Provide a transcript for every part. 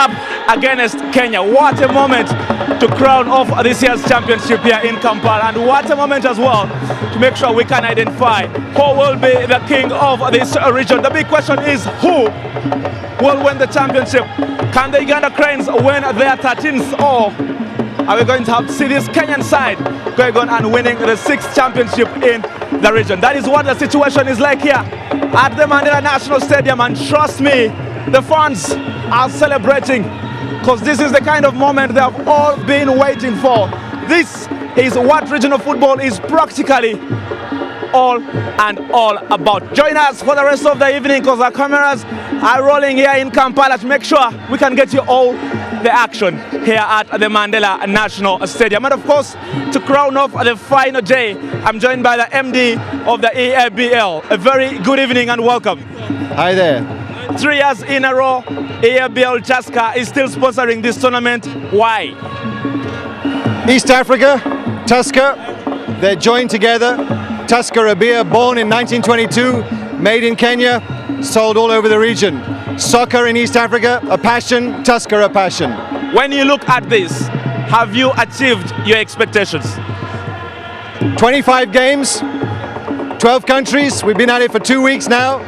up against Kenya. What a moment to crown off this year's championship here in Kampala, and what a moment as well to make sure we can identify who will be the king of this region. The big question is, who will win the championship? Can the Uganda Cranes win their 13th, or are we going to have to see this Kenyan side going on and winning the 6th championship in the region? That is what the situation is like here at the Mandela National Stadium, and trust me, the fans are celebrating because this is the kind of moment they have all been waiting for. This is what regional football is practically all about. Join us for the rest of the evening because our cameras are rolling here in Kampala to make sure we can get you all the action here at the Mandela National Stadium. And of course, to crown off the final day, I'm joined by the MD of the EABL. A very good evening and welcome. Hi there. 3 years in a row, EABL Tusker is still sponsoring this tournament. Why? East Africa, Tusker, they're joined together. Tusker, a beer born in 1922, made in Kenya, sold all over the region. Soccer in East Africa, a passion. Tusker, a passion. When you look at this, have you achieved your expectations? 25 games, 12 countries. We've been at it for 2 weeks now.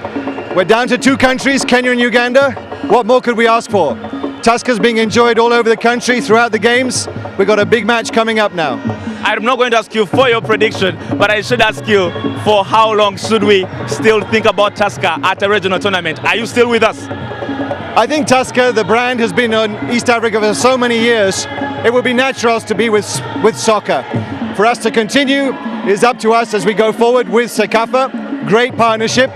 We're down to 2 countries, Kenya and Uganda. What more could we ask for? Tusker's being enjoyed all over the country throughout the games. We've got a big match coming up now. I'm not going to ask you for your prediction, but I should ask you, for how long should we still think about Tusker at a regional tournament? Are you still with us? I think Tusker, the brand, has been on East Africa for so many years. It would be natural to be with soccer. For us to continue is up to us as we go forward with CECAFA. Great partnership.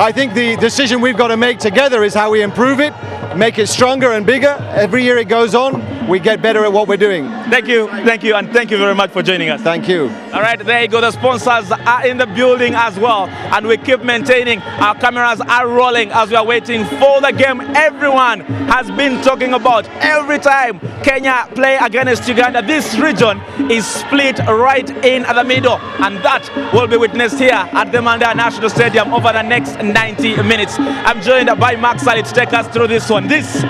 I think the decision we've got to make together is how we improve it, make it stronger and bigger. Every year it goes on, we get better at what we're doing. Thank you, and thank you very much for joining us. Thank you. All right, there you go. The sponsors are in the building as well, and we keep maintaining. Our cameras are rolling as we are waiting for the game. Everyone has been talking about every time Kenya play against Uganda. This region is split right in the middle, and that will be witnessed here at the Mandela National Stadium over the next 90 minutes. I'm joined by Max Ali to take us through this one. This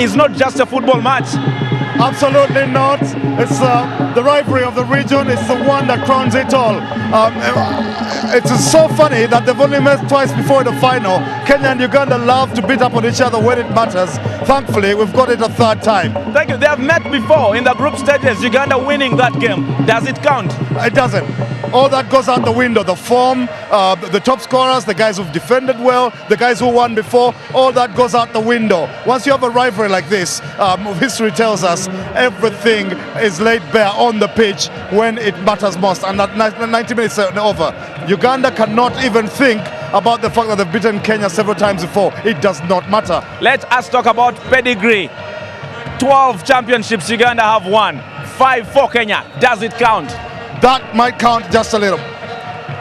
is not just a football match. Absolutely not. It's the rivalry of the region. It's the one that crowns it all. It's so funny that they've only met twice before the final. Kenya and Uganda love to beat up on each other when it matters. Thankfully, we've got it a 3rd time. Thank you. They have met before in the group stages. Uganda winning that game. Does it count? It doesn't. All that goes out the window. The form, the top scorers, the guys who've defended well, the guys who won before, all that goes out the window. Once you have a rivalry like this, history tells us everything is laid bare on the pitch when it matters most. And that 90 minutes are over. Uganda cannot even think about the fact that they've beaten Kenya several times before. It does not matter. Let us talk about pedigree. 12 championships Uganda have won, 5 for Kenya. Does it count? That might count just a little,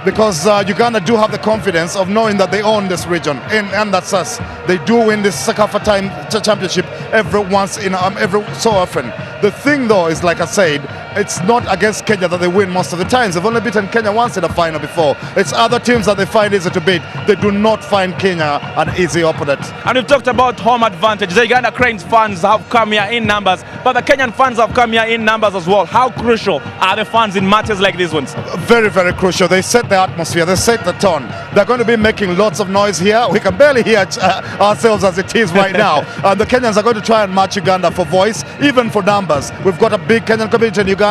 because Uganda do have the confidence of knowing that they own this region, and that's us. They do win this CECAFA championship every so often. The thing though is, like I said, it's not against Kenya that they win most of the times. They've only beaten Kenya once in the final before. It's other teams that they find easy to beat. They do not find Kenya an easy opponent. And we've talked about home advantage. The Uganda Cranes fans have come here in numbers, but the Kenyan fans have come here in numbers as well. How crucial are the fans in matches like these ones? Very, very crucial. They set the atmosphere. They set the tone. They're going to be making lots of noise here. We can barely hear ourselves as it is right now. The Kenyans are going to try and match Uganda for voice, even for numbers. We've got a big Kenyan community in Uganda,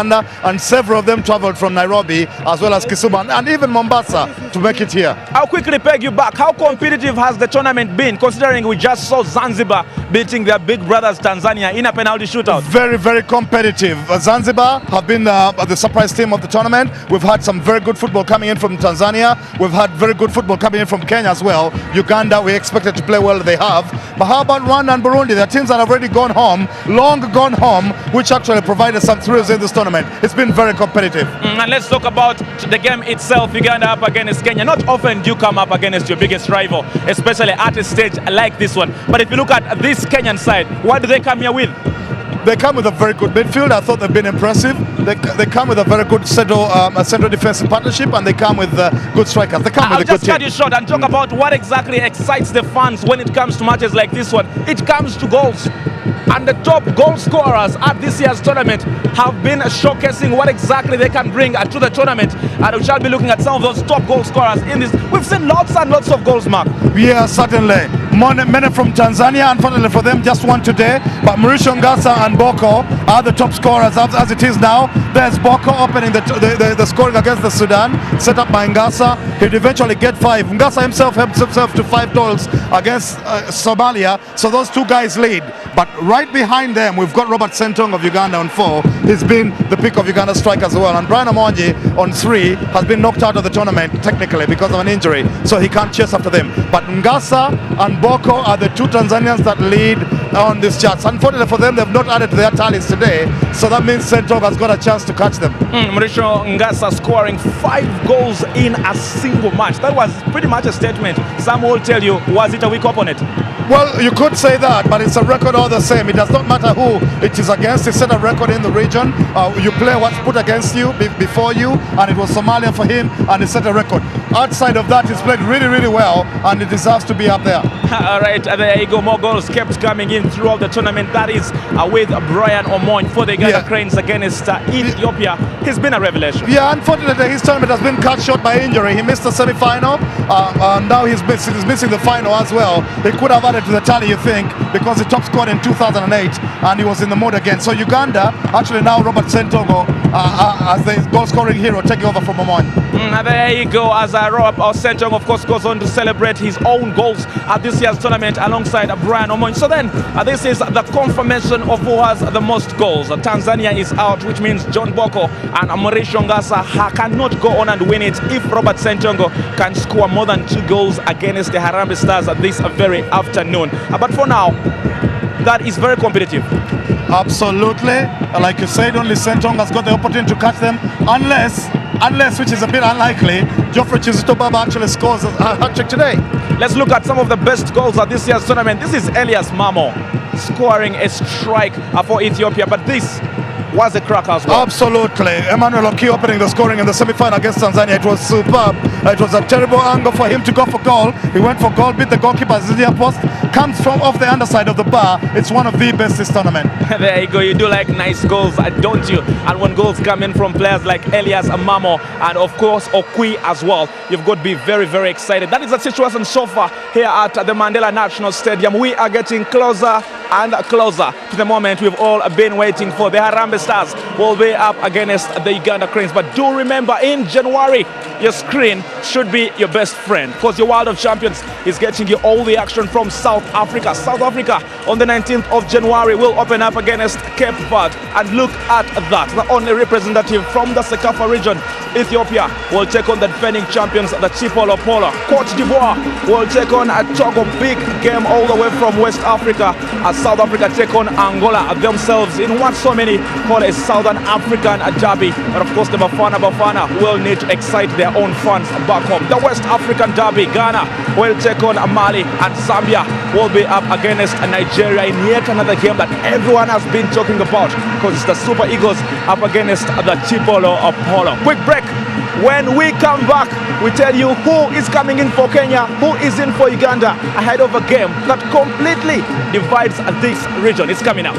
and several of them traveled from Nairobi as well as Kisumu and even Mombasa to make it here. I'll quickly peg you back. How competitive has the tournament been, considering we just saw Zanzibar beating their big brothers Tanzania in a penalty shootout? Very, very competitive. Zanzibar have been the surprise team of the tournament. We've had some very good football coming in from Tanzania. We've had very good football coming in from Kenya as well. Uganda, we expected to play well, they have. But how about Rwanda and Burundi? They're teams that have already gone home, long gone home, which actually provided some thrills in this tournament. It's been very competitive. And let's talk about the game itself. Uganda up against Kenya. Not often do you come up against your biggest rival, especially at a stage like this one. But if you look at this Kenyan side, what do they come here with? They come with a very good midfield. I thought they've been impressive. They come with a very good central defensive partnership, and they come with good strikers. They come with a good team. I'll just cut you short and talk about what exactly excites the fans when it comes to matches like this one. It comes to goals. and the top goal scorers at this year's tournament have been showcasing what exactly they can bring to the tournament, and we shall be looking at some of those top goal scorers in this. We've seen lots and lots of goals, Mark. Yeah, certainly. Many from Tanzania, unfortunately for them, just one today. But Mrisho Ngasa and Boko are the top scorers as it is now. There's Boko opening the scoring against the Sudan, set up by Ngasa. He'd eventually get 5. Ngasa himself helped himself to 5 goals against Somalia. So those two guys lead. But right behind them, we've got Robert Ssentongo of Uganda on 4. He's been the pick of Uganda strike as well. And Brian Omonji on 3 has been knocked out of the tournament technically because of an injury. So he can't chase after them. But Ngasa and Boko are the 2 Tanzanians that lead on this charts. Unfortunately for them, they've not added to their tallies today. So that means Ssentongo has got a chance to catch them. Mrisho Ngasa scoring 5 goals in a single match. That was pretty much a statement. Some will tell you, was it a weak opponent? Well, you could say that, but it's a record all the same. It does not matter who it is against. He set a record in the region. You play what's put against you before you, and it was Somalia for him, and he set a record. Outside of that, he's played really, really well, and he deserves to be up there. All right, there you go. More goals kept coming in throughout the tournament. That is with Brian Omonji for the Uganda Cranes against Ethiopia. He's been a revelation. Yeah, unfortunately, his tournament has been cut short by injury. He missed the semi-final, and now he's missing the final as well. He could have added to the tally, you think, because he top scored in 2008, and he was in the mood again. So Uganda, actually now Robert Ssentongo as the goal-scoring hero, taking over from Omonji. There you go, as Robert Ssentongo, of course, goes on to celebrate his own goals at this year's tournament alongside Brian Omonji. So then, this is the confirmation of who has the most goals. Tanzania is out, which means John Boko and Mrisho Ngasa cannot go on and win it if Robert Ssentongo can score more than 2 goals against the Harambee Stars this very afternoon. But for now, that is very competitive. Absolutely. Like you said, only Ssentongo has got the opportunity to catch them, unless, which is a bit unlikely, Geofrey Kizito Goal actually scores a hat-trick today. Let's look at some of the best goals at this year's tournament. This is Elias Mamo scoring a strike for Ethiopia, but this was a crack as well. Absolutely. Emmanuel Okwi opening the scoring in the semi-final against Tanzania. It was superb. It was a terrible angle for him to go for goal. He went for goal, beat the goalkeeper, Zidia post, comes from off the underside of the bar. It's one of the best this tournament. There you go. You do like nice goals, don't you? And when goals come in from players like Elias Mamo and of course Okwi as well, you've got to be very, very excited. That is the situation so far here at the Mandela National Stadium. We are getting closer and closer to the moment we've all been waiting for. The Harambee Stars will be up against the Uganda Cranes. But do remember, in January, your screen should be your best friend, because your World of Champions is getting you all the action from South Africa. South Africa on the 19th of January will open up against Cape Verde. And look at that, the only representative from the CECAFA region. Ethiopia will take on the defending champions, the Chipolo Polo. Cote d'Ivoire will take on a Togo, big game all the way from West Africa, as South Africa take on Angola themselves in what so many call a Southern African derby. But of course, the Bafana will need to excite their own fans back home. The West African derby, Ghana will take on Mali, and Zambia will be up against Nigeria in yet another game that everyone has been talking about, because it's the Super Eagles up against the Chipolo Polo. Quick break. When we come back, we tell you who is coming in for Kenya, who is in for Uganda, ahead of a game that completely divides this region. It's coming up.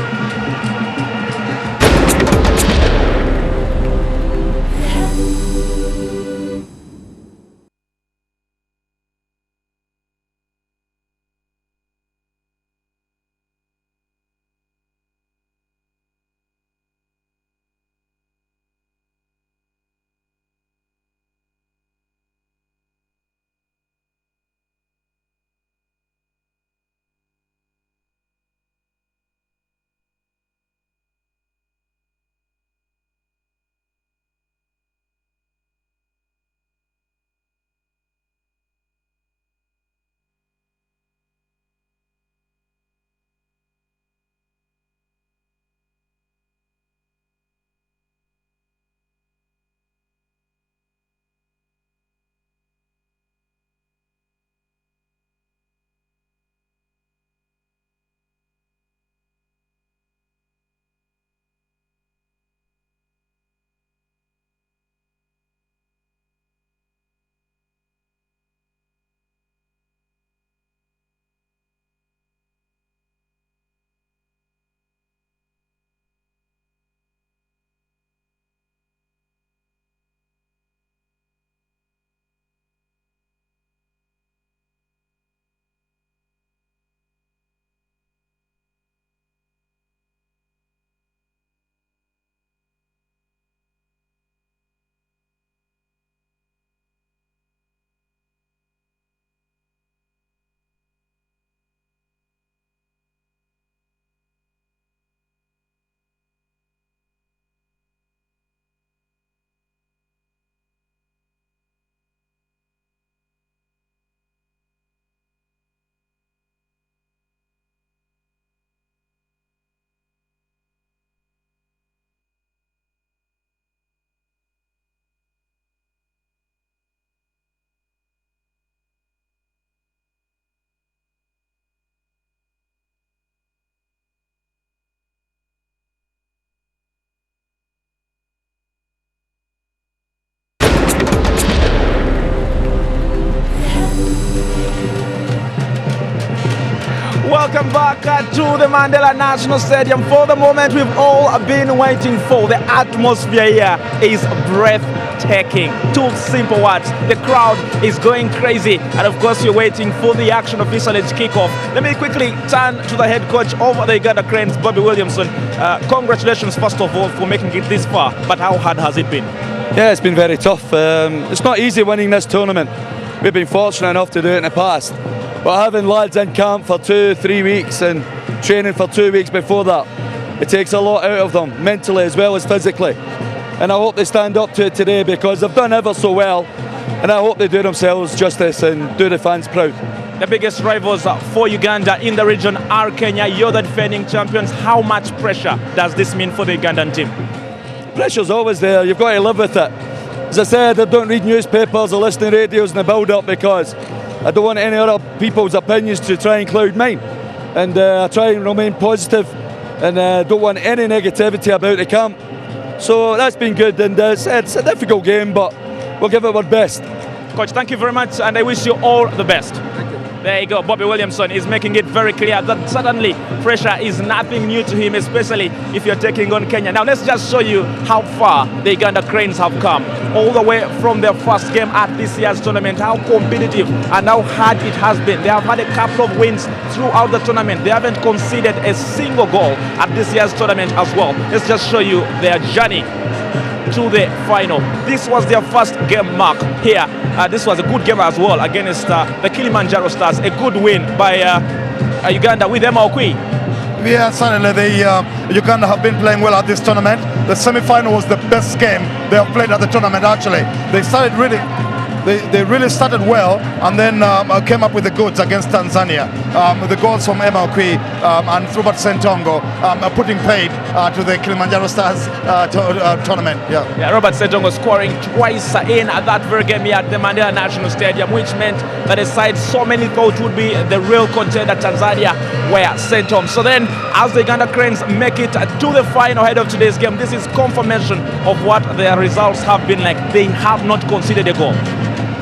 Welcome back to the Mandela National Stadium for the moment we've all been waiting for. The atmosphere here is breathtaking. Two simple words. The crowd is going crazy. And of course, you're waiting for the action of this alleged kickoff. Let me quickly turn to the head coach of the Uganda Cranes, Bobby Williamson. Congratulations, first of all, for making it this far. But how hard has it been? Yeah, it's been very tough. It's not easy winning this tournament. We've been fortunate enough to do it in the past. But having lads in camp for 2-3 weeks and training for 2 weeks before that, it takes a lot out of them, mentally as well as physically. And I hope they stand up to it today because they've done ever so well. And I hope they do themselves justice and do the fans proud. The biggest rivals for Uganda in the region are Kenya. You're the defending champions. How much pressure does this mean for the Ugandan team? Pressure's always there. You've got to live with it. As I said, I don't read newspapers or listen to radios in the build-up because I don't want any other people's opinions to try and cloud mine. And I try and remain positive and don't want any negativity about the camp. So that's been good, and it's a difficult game, but we'll give it our best. Coach, thank you very much, and I wish you all the best. There you go. Bobby Williamson is making it very clear that certainly pressure is nothing new to him, especially if you're taking on Kenya. Now let's just show you how far the Uganda Cranes have come. All the way from their first game at this year's tournament, how competitive and how hard it has been. They have had a couple of wins throughout the tournament. They haven't conceded a single goal at this year's tournament as well. Let's just show you their journey to the final. This was their first game mark here. This was a good game as well against the Kilimanjaro Stars. A good win by Uganda with Okwi. Yeah, certainly Uganda have been playing well at this tournament. The semi-final was the best game they have played at the tournament. Actually, they started really. They really started well and then came up with the goods against Tanzania. The goals from Okwi and Robert Ssentongo putting paid to the Kilimanjaro Stars tournament. Yeah, Robert Ssentongo scoring twice in that very game here at the Mandela National Stadium, which meant that a side so many thought would be the real contender, Tanzania, were sent home. So then, as the Uganda Cranes make it to the final ahead of today's game, this is confirmation of what their results have been like. They have not conceded a goal.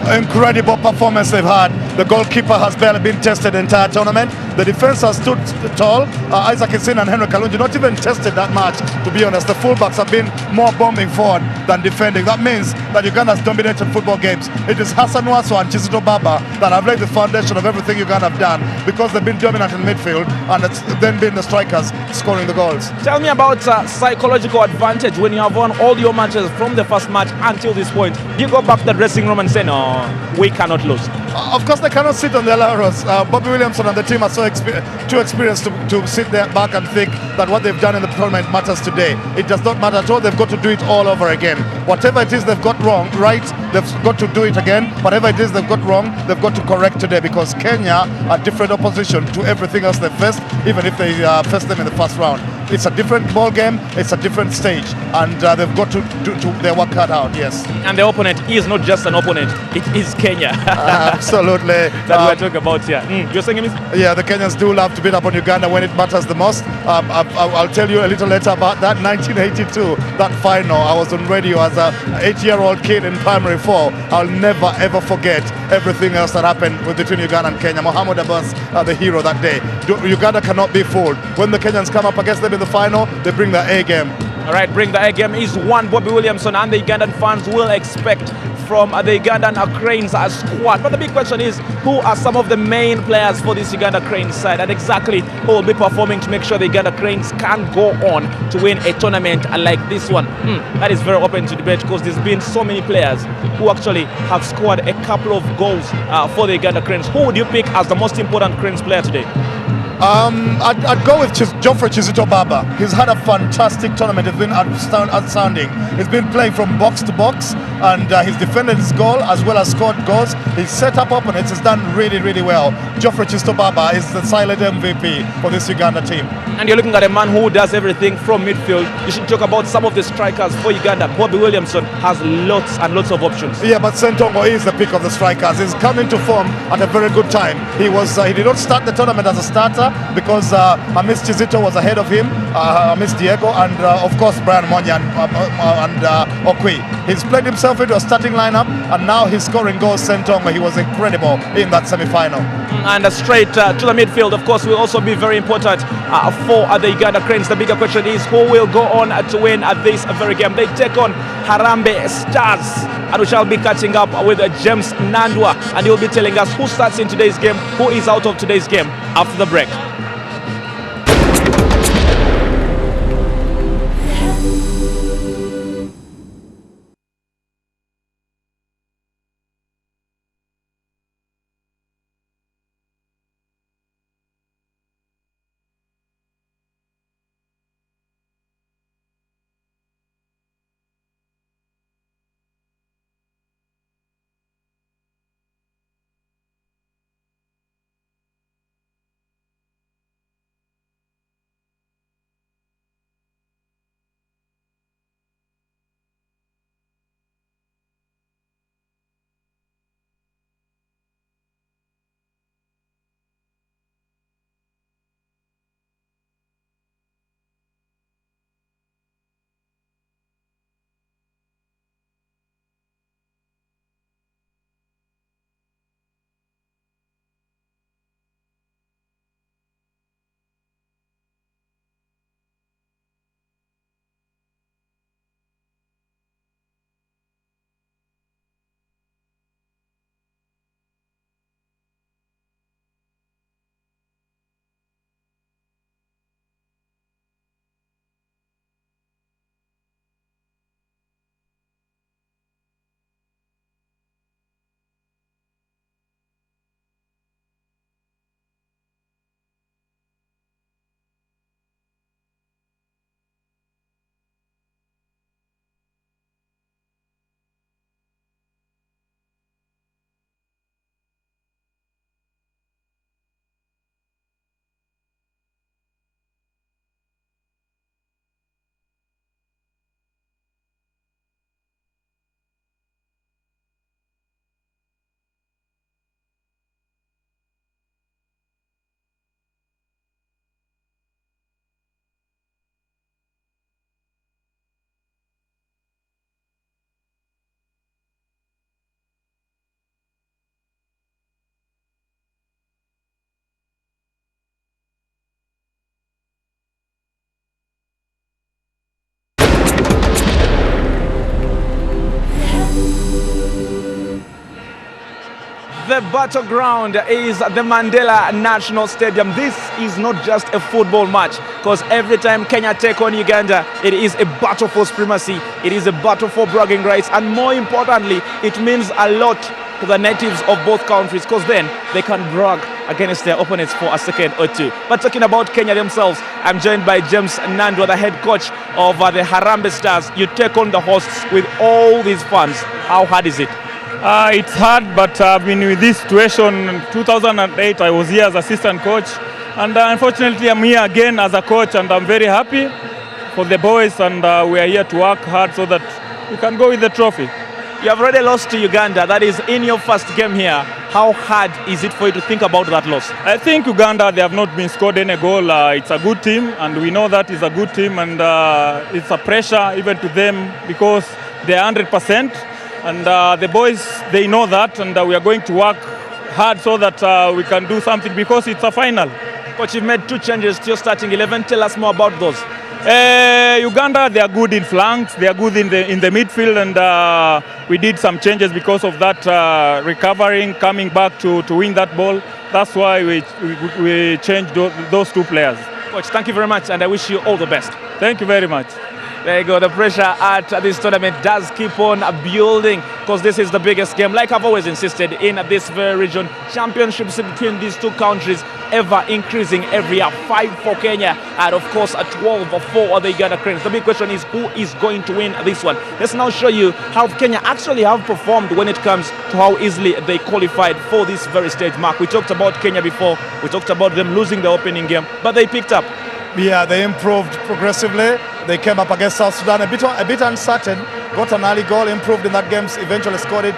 Incredible performance they've had. The goalkeeper has barely been tested the entire tournament. The defense has stood tall. Isaac Isinde and Henry Kalungi not even tested that much, to be honest. The fullbacks have been more bombing forward than defending. That means that Uganda has dominated football games. It is Hassan, Wasswa and Kizito Goal that have laid the foundation of everything Uganda have done because they've been dominant in midfield and it's then been the strikers scoring the goals. Tell me about psychological advantage when you have won all your matches from the first match until this point. Do you go back to the dressing room and say, no, we cannot lose? Of course, they cannot sit on their laurels. Bobby Williamson and the team are so too experienced to sit there back and think that what they've done in the tournament matters today. It does not matter at all. They've got to do it all over again. Whatever it is they've got wrong, right, they've got to do it again. Whatever it is they've got wrong, they've got to correct today because Kenya are different opposition to everything else they faced, even if they faced them in the first round. It's a different ball game, it's a different stage, and they've got to do their work cut out, yes. And the opponent is not just an opponent, it is Kenya. Absolutely. That we're talking about here. You're saying, Miss? Yeah, the Kenyans do love to beat up on Uganda when it matters the most. I'll tell you a little later about that. 1982, that final, I was on radio as a 8-year-old kid in primary 4. I'll never ever forget everything else that happened between Uganda and Kenya. Mohamed Abbas, the hero that day. Uganda cannot be fooled. When the Kenyans come up against them in the final, they bring their A game. All right, bring the A game is one Bobby Williamson and the Ugandan fans will expect from the Ugandan Cranes squad. But the big question is, who are some of the main players for this Uganda Cranes side and exactly who will be performing to make sure the Uganda Cranes can go on to win a tournament like this one? That is very open to debate because there's been so many players who actually have scored a couple of goals for the Uganda Cranes. Who would you pick as the most important Cranes player today? I'd go with Geofrey Kizito Goal. He's had a fantastic tournament. He's been outstanding. He's been playing from box to box and he's defended his goal as well as scored goals. He's set up opponents. He's done really, really well. Geofrey Kizito Goal is the silent MVP for this Uganda team. And you're looking at a man who does everything from midfield. You should talk about some of the strikers for Uganda. Bobby Williamson has lots and lots of options. Yeah, but Ssentongo is the pick of the strikers. He's come into form at a very good time. He did not start the tournament as a starter because Miss Kizito was ahead of him, Miss Diego, and of course Brian Monya and Okwi. He's played himself into a starting lineup, and now he's scoring goals. Ssentongo, he was incredible in that semi-final. And straight to the midfield, of course, will also be very important for the Uganda Cranes. The bigger question is who will go on to win this very game. They take on Harambee Stars, and we shall be catching up with James Nandwa, and he'll be telling us who starts in today's game, who is out of today's game after the break. The battleground is the Mandela National Stadium. This is not just a football match, because every time Kenya take on Uganda, it is a battle for supremacy, it is a battle for bragging rights, and more importantly, it means a lot to the natives of both countries, because then they can brag against their opponents for a second or two. But talking about Kenya themselves, I'm joined by James Nandwa, the head coach of the Harambee Stars. You take on the hosts with all these fans. How hard is it? It's hard, but I've been with this situation. In 2008, I was here as assistant coach, and unfortunately, I'm here again as a coach, and I'm very happy for the boys, and we are here to work hard so that we can go with the trophy. You have already lost to Uganda. That is in your first game here. How hard is it for you to think about that loss? I think Uganda, they have not been scored any goal. It's a good team, and we know that is a good team, and it's a pressure even to them because they are 100%. And the boys, they know that, and we are going to work hard so that we can do something because it's a final. Coach, you've made 2 changes to your starting 11. Tell us more about those. Uganda, they are good in flanks, they are good in the midfield, and we did some changes because of that, recovering, coming back to win that ball. That's why we changed those 2 players. Coach, thank you very much, and I wish you all the best. Thank you very much. There you go. The pressure at this tournament does keep on building, because this is the biggest game, like I've always insisted, in this very region. Championships between these 2 countries ever increasing every year. 5 for Kenya, and of course 12 for the Uganda Cranes. The big question is who is going to win this one. Let's now show you how Kenya actually have performed when it comes to how easily they qualified for this very stage. Mark, we talked about Kenya before. We talked about them losing the opening game, but they picked up. Yeah, they improved progressively. They came up against South Sudan a bit uncertain. Got an early goal, improved in that game, eventually scored it,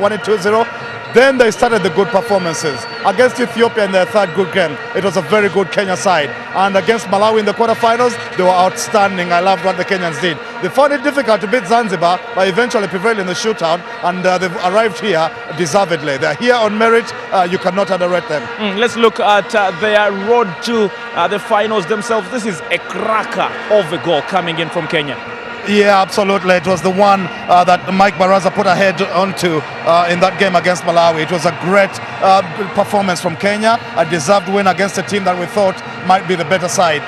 won it 2-0. Then they started the good performances. Against Ethiopia in their third good game, it was a very good Kenya side. And against Malawi in the quarterfinals, they were outstanding. I loved what the Kenyans did. They found it difficult to beat Zanzibar, but eventually prevailed in the shootout, and they've arrived here deservedly. They're here on merit. You cannot underrate them. Let's look at their road to the finals themselves. This is a cracker of a goal coming in from Kenya. Yeah, absolutely. It was the one that Mike Baraza put ahead onto in that game against Malawi. It was a great performance from Kenya, a deserved win against a team that we thought might be the better side.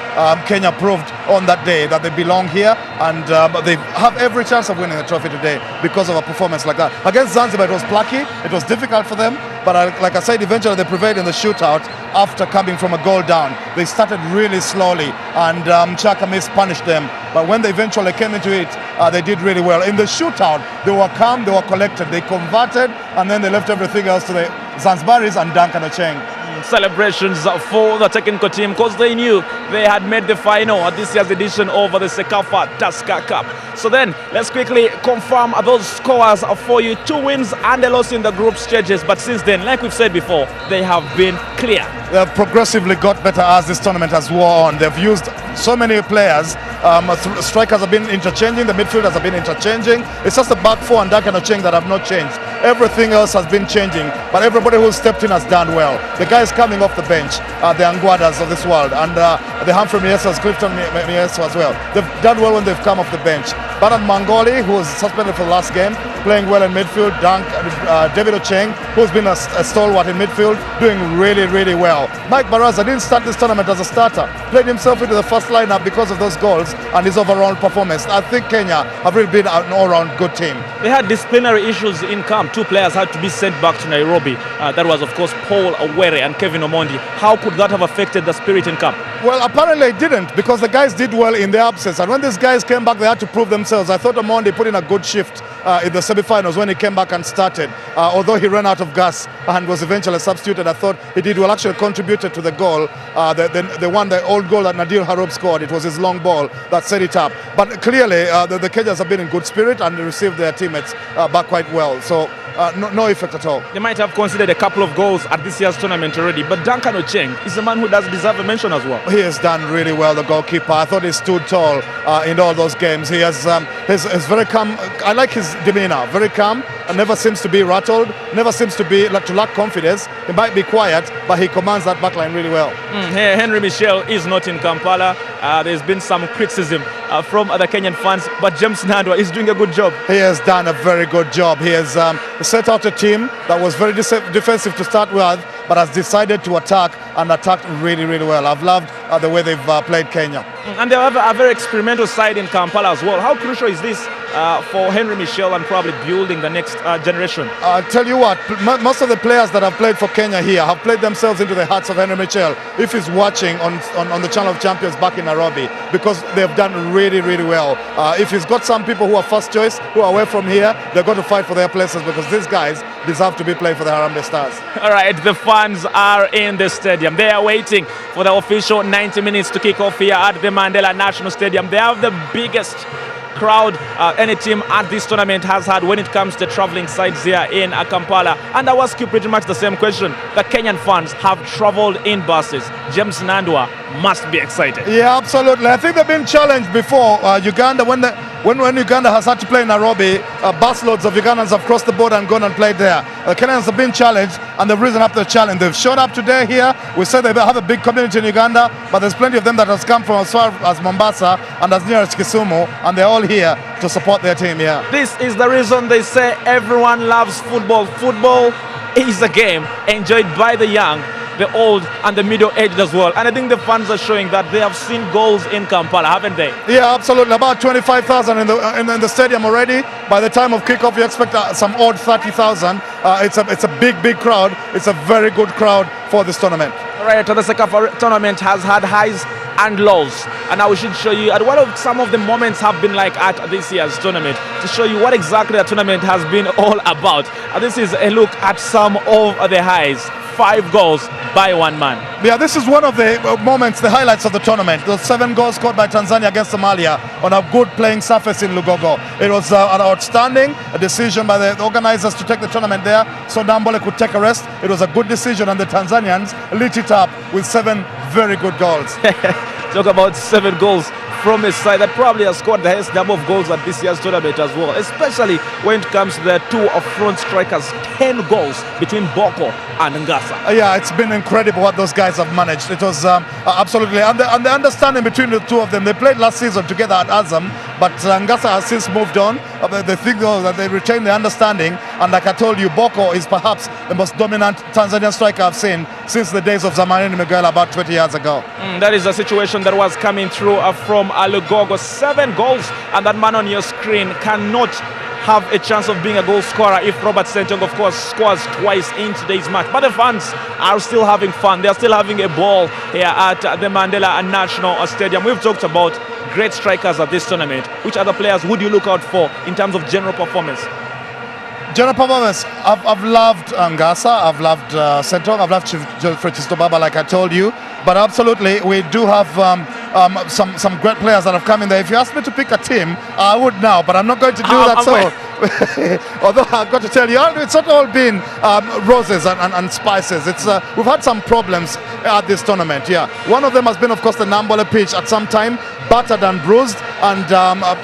Kenya proved on that day that they belong here, and they have every chance of winning the trophy today because of a performance like that. Against Zanzibar, it was plucky. It was difficult for them, but like I said, eventually they prevailed in the shootout after coming from a goal down. They started really slowly, and Chaka punished them. But when they eventually came into it, they did really well. In the shootout, they were calm, they were collected, they converted, and then they left everything else to the Zanzibaris and Duncan Ocheng. Celebrations for the technical team because they knew they had made the final at this year's edition of the CECAFA Tusker Cup. So then let's quickly confirm those scores for you. 2 wins and a loss in the group stages, but since then, like we've said before, they have been clear. They've progressively got better as this tournament has wore on. They've used so many players. Strikers have been interchanging, the midfielders have been interchanging. It's just the back four and Duncan Ocheng that have not changed. Everything else has been changing, but everybody who stepped in has done well. The guys coming off the bench, the Anguadas of this world, and the Humphrey Miesas, Clifton Mieso as well. They've done well when they've come off the bench. Baran Mangoli, who was suspended for the last game, playing well in midfield. David Ocheng, who's been a stalwart in midfield, doing really, really well. Mike Baraza didn't start this tournament as a starter, played himself into the first lineup because of those goals and his overall performance. I think Kenya have really been an all-round good team. They had disciplinary issues in camp. 2 players had to be sent back to Nairobi. That was, of course, Paul Awere and Kevin Omondi. How could that have affected the spirit in camp? Well, apparently it didn't, because the guys did well in their absence. And when these guys came back, they had to prove themselves. I thought Omondi put in a good shift in the semi-finals when he came back and started. Although he ran out of gas and was eventually substituted, I thought he did well, actually contributed to the goal. The one, the old goal that Nadir Haroub scored, it was his long ball that set it up. But clearly, the Kenyans have been in good spirit and they received their teammates back quite well. So no effect at all. They might have considered a couple of goals at this year's tournament already, but Duncan Ocheng is a man who does deserve a mention as well. He has done really well, the goalkeeper. I thought he stood tall in all those games. He has he's very calm. I like his demeanor, very calm, and never seems to be rattled, never seems to be to lack confidence. He might be quiet, but he commands that backline really well. Henry Michel is not in Kampala. There's been some criticism from other Kenyan fans, but James Nandwa is doing a good job. He has done a very good job. He has set out a team that was very defensive to start with, but has decided to attack and attacked really, really well. I've loved the way they've played Kenya. And they have a very experimental side in Kampala as well. How crucial is this for Henry Michel and probably building the next generation? I'll tell you what, most of the players that have played for Kenya here have played themselves into the hearts of Henry Michel, if he's watching on the Channel of Champions back in Nairobi, because they've done really, really well. If he's got some people who are first choice, who are away from here, they're going to fight for their places, because these guys deserve to be playing for the Harambee Stars. All right, the fans are in the stadium. They are waiting for the official 90 minutes to kick off here at the Mandela National Stadium. They have the biggest crowd any team at this tournament has had when it comes to traveling sides here in Kampala. And I ask you pretty much the same question. The Kenyan fans have traveled in buses. James Nandwa must be excited. Yeah, absolutely. I think they've been challenged before. Uganda, when Uganda has had to play in Nairobi, busloads of Ugandans have crossed the border and gone and played there. Kenyans have been challenged, and they've risen up to the challenge. They've shown up today here. We said they have a big community in Uganda, but there's plenty of them that has come from as far as Mombasa and as near as Kisumu, and they're all here to support their team here. This is the reason they say everyone loves football. Football is a game enjoyed by the young, the old and the middle-aged as well. And I think the fans are showing that they have seen goals in Kampala, haven't they? Yeah, absolutely. About 25,000 in the stadium already. By the time of kickoff, you expect some odd 30,000. It's a big crowd. It's a very good crowd for this tournament. All right, the CECAFA tournament has had highs and lows, and now we should show you at what of some of the moments have been like at this year's tournament, to show you what exactly the tournament has been all about. And this is a look at some of the highs. 5 goals by one man. Yeah, this is one of the moments, the highlights of the tournament. Those 7 goals scored by Tanzania against Somalia on a good playing surface in Lugogo. It was an outstanding decision by the organizers to take the tournament there so Nambole could take a rest. It was a good decision, and the Tanzanians lit it up with 7 very good goals. Talk about 7 goals from a side that probably has scored the highest number of goals at this year's tournament as well, especially when it comes to the 2 front strikers. 10 goals between Boko and Ngasa. Yeah, it's been incredible what those guys have managed. It was absolutely, and the understanding between the 2 of them. They played last season together at Azam, but Ngasa has since moved on. They think though that they retained the understanding, and like I told you, Boko is perhaps the most dominant Tanzanian striker I've seen since the days of Zamanini Miguel about 20 years ago. That is a situation that was coming through from Lugogo. 7 goals, and that man on your screen cannot have a chance of being a goal scorer if Robert Ssentongo, of course, scores twice in today's match. But the fans are still having fun. They're still having a ball here at the Mandela National Stadium. We've talked about great strikers at this tournament. Which other players would you look out for in terms of general performance? General performance, I've loved Ngasa, I've loved Ssentongo, I've loved Geofrey Baba, like I told you. But absolutely, we do have some great players that have come in there. If you ask me to pick a team, I would now, but I'm not going to do that. So, although I've got to tell you, it's not all been roses and spices. It's we've had some problems at this tournament. Yeah, one of them has been, of course, the Nambole pitch at some time, battered and bruised, and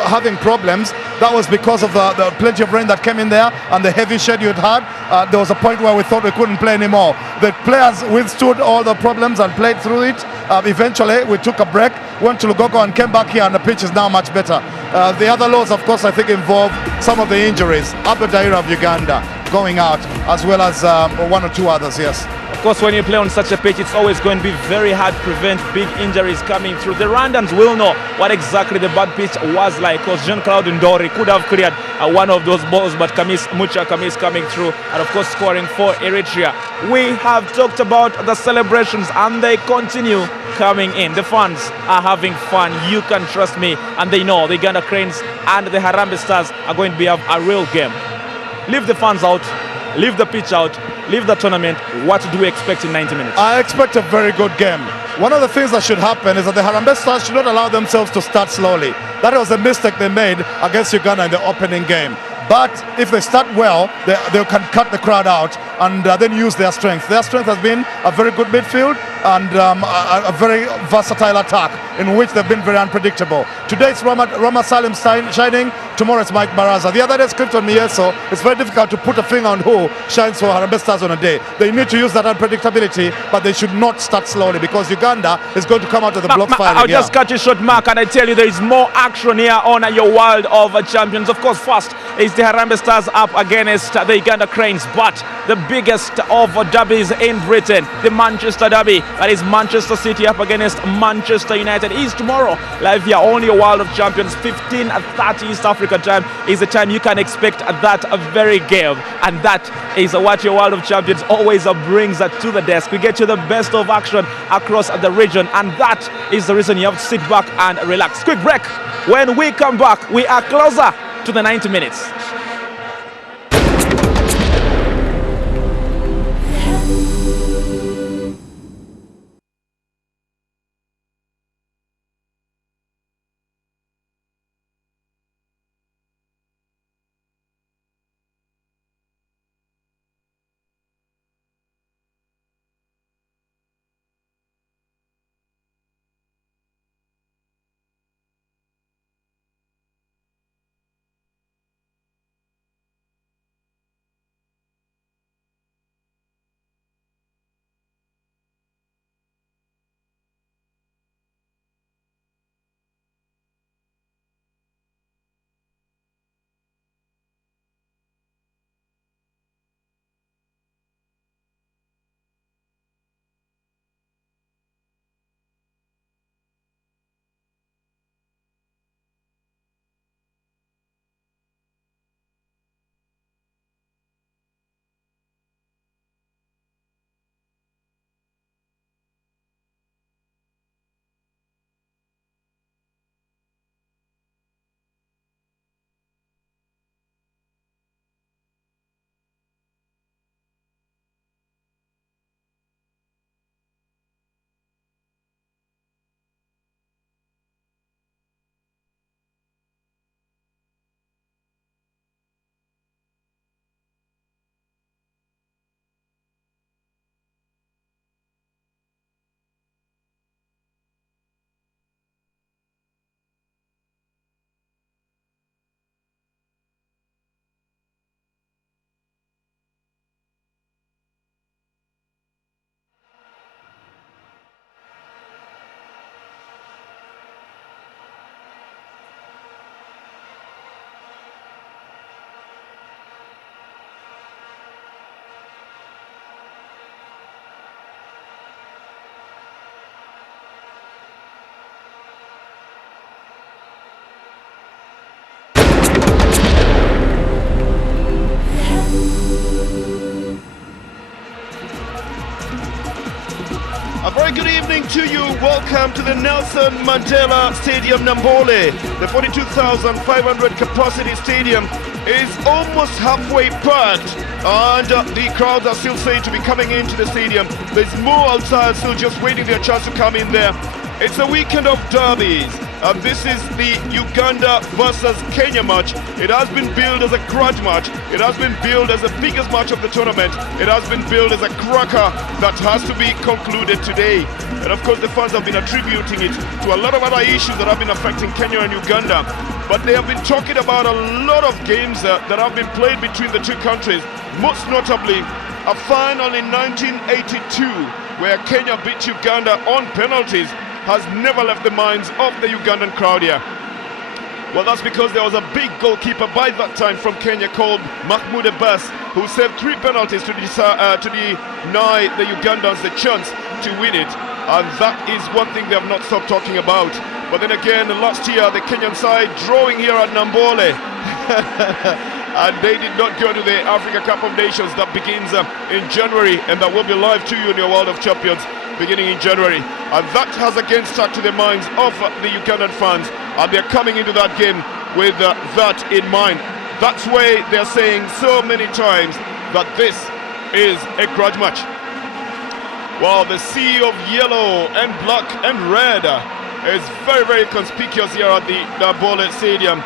having problems. That was because of the plenty of rain that came in there and the heavy shade you had. There was a point where we thought we couldn't play anymore. The players withstood all the problems and played through it. Eventually, we took a break, went to Lugogo and came back here, and the pitch is now much better. The other lows, of course, I think involve some of the injuries. Abadaira of Uganda going out, as well as 1 or 2 others, yes. Of course, when you play on such a pitch, it's always going to be very hard to prevent big injuries coming through. The Rwandans will know what exactly the bad pitch was like, because Jean-Claude Ndori could have cleared one of those balls, but Mucha Kamis coming through and, of course, scoring for Eritrea. We have talked about the celebrations, and they continue coming in. The fans are having fun, you can trust me, and they know the Uganda Cranes and the Harambee Stars are going to be a real game. Leave the fans out, leave the pitch out, leave the tournament. What do we expect in 90 minutes? I expect a very good game. One of the things that should happen is that the Harambee Stars should not allow themselves to start slowly. That was a mistake they made against Uganda in the opening game. But if they start well, they can cut the crowd out and then use their strength. Their strength has been a very good midfield and a very versatile attack in which they've been very unpredictable. Today it's Rama Salim shining, tomorrow it's Mike Baraza. The other day it's Clifton Mieso. It's very difficult to put a finger on who shines for Harambee Stars on a day. They need to use that unpredictability, but they should not start slowly because Uganda is going to come out of the block firing. I'll just cut you short, Mark, and I tell you there is more action here on your World of Champions. Of course, first is the Harambee Stars up against the Uganda Cranes, but the biggest of derbies in Britain, the Manchester Derby, that is Manchester City up against Manchester United, is tomorrow. Live here on your World of Champions, 15:30 East Africa time is the time you can expect that very game, and that is what your World of Champions always brings to the desk. We get you the best of action across the region, and that is the reason you have to sit back and relax. Quick break. When we come back, we are closer to the 90 minutes. welcome to the Nelson Mandela Stadium, Nambole. The 42,500 capacity stadium is almost halfway packed, and the crowds are still saying to be coming into the stadium. There's more outside still just waiting their chance to come in there. It's a weekend of derbies, and this is the Uganda versus Kenya match. It has been billed as a grudge match. It has been billed as the biggest match of the tournament. It has been billed as a cracker that has to be concluded today. And of course the fans have been attributing it to a lot of other issues that have been affecting Kenya and Uganda. But they have been talking about a lot of games that have been played between the two countries. Most notably, a final in 1982 where Kenya beat Uganda on penalties has never left the minds of the Ugandan crowd here. Well, that's because there was a big goalkeeper by that time from Kenya called Mahmoud Abbas, who saved 3 penalties to deny the Ugandans the chance to win it. And that is one thing they have not stopped talking about. But then again, last year, the Kenyan side drawing here at Nambole. And they did not go to the Africa Cup of Nations that begins in January, and that will be live to you in your World of Champions beginning in January. And that has again stuck to the minds of the Ugandan fans, and they're coming into that game with that in mind. That's why they're saying so many times that this is a grudge match. Well, the sea of yellow and black and red is very, very conspicuous here at the Nambole Stadium.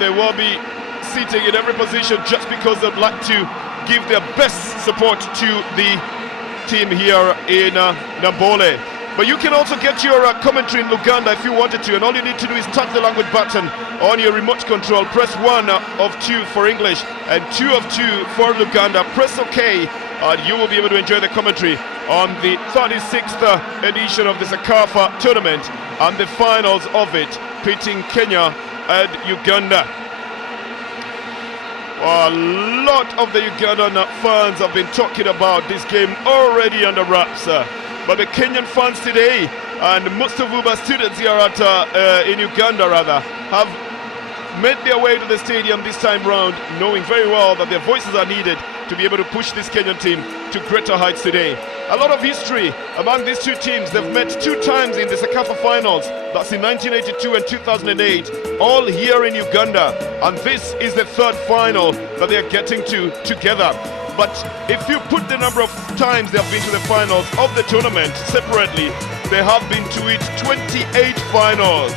They will be sitting in every position just because they'd like to give their best support to the team here in Nambole. But you can also get your commentary in Luganda if you wanted to, and all you need to do is touch the language button on your remote control. Press 1 of 2 for English and 2 of 2 for Luganda. Press OK, and you will be able to enjoy the commentary on the 36th edition of the CECAFA tournament and the finals of it, pitting Kenya and Uganda. A lot of the Ugandan fans have been talking about this game already under wraps, but the Kenyan fans today, and most of Uber students here at in Uganda have made their way to the stadium this time round, knowing very well that their voices are needed to be able to push this Kenyan team to greater heights today. A lot of history among these two teams. They've met 2 times in the CECAFA finals. That's in 1982 and 2008, all here in Uganda. And this is the 3rd final that they're getting to together. But if you put the number of times they have been to the finals of the tournament separately, they have been to it 28 finals.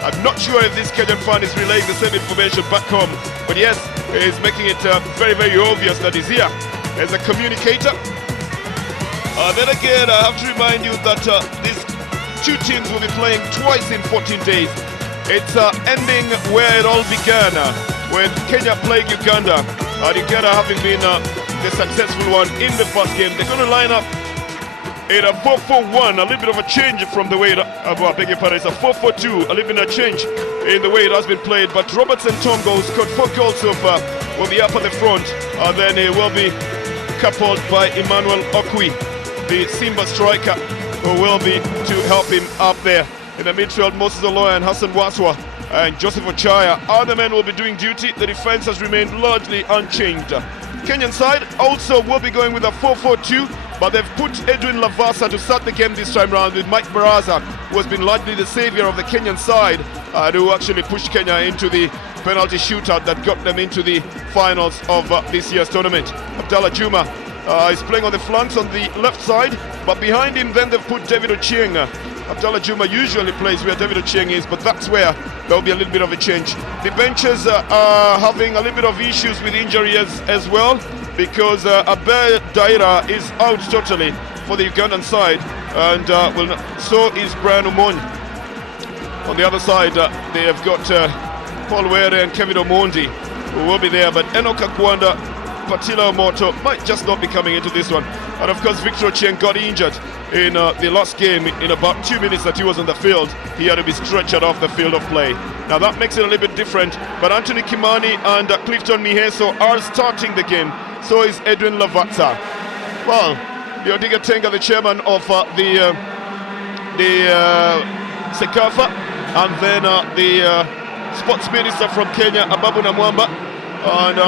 I'm not sure if this Kenyan fan is relaying the same information back home, but yes, he's making it very, very obvious that he's here as a communicator. Then again, I have to remind you that these 2 teams will be playing twice in 14 days. It's ending where it all began, when Kenya played Uganda, and Uganda having been the successful one in the first game. They're going to line up in a 4-4-1, a little bit of a change from the way it, I beg your pardon, it's a 4-4-2, a little bit of a change in the way it has been played. But Ssentongo scored 4 goals so far, will be up at the front, and then he will be coupled by Emmanuel Okwi, the Simba striker, who will be to help him up there. In the midfield, Moses Oloya and Hassan Wasswa and Joseph Ochaya. Other men will be doing duty. The defense has remained largely unchanged. Kenyan side also will be going with a 4-4-2, but they've put Edwin Lavatsa to start the game this time round with Mike Baraza, who has been largely the savior of the Kenyan side, and who actually pushed Kenya into the penalty shootout that got them into the finals of this year's tournament. Abdallah Juma is playing on the flanks on the left side, but behind him then they've put David Ochieng. Abdallah Juma usually plays where David Ochieng is, but that's where there will be a little bit of a change. The benches are having a little bit of issues with injury as well, because Abel Daira is out totally for the Ugandan side, and so is Brian Omon. On the other side, they have got Paul Were and Kevin Omondi, who will be there, but Enoch Akwanda, Patila Omoto might just not be coming into this one. And of course, Victor Ochieng got injured in the last game. In about 2 minutes that he was on the field, he had to be stretchered off the field of play. Now that makes it a little bit different, but Anthony Kimani and Clifton Miheso are starting the game. So is Edwin Lavatsa. Well, Odiga Tenga, the chairman of the CECAFA, and then the sports minister from Kenya, Ababu Namwamba, and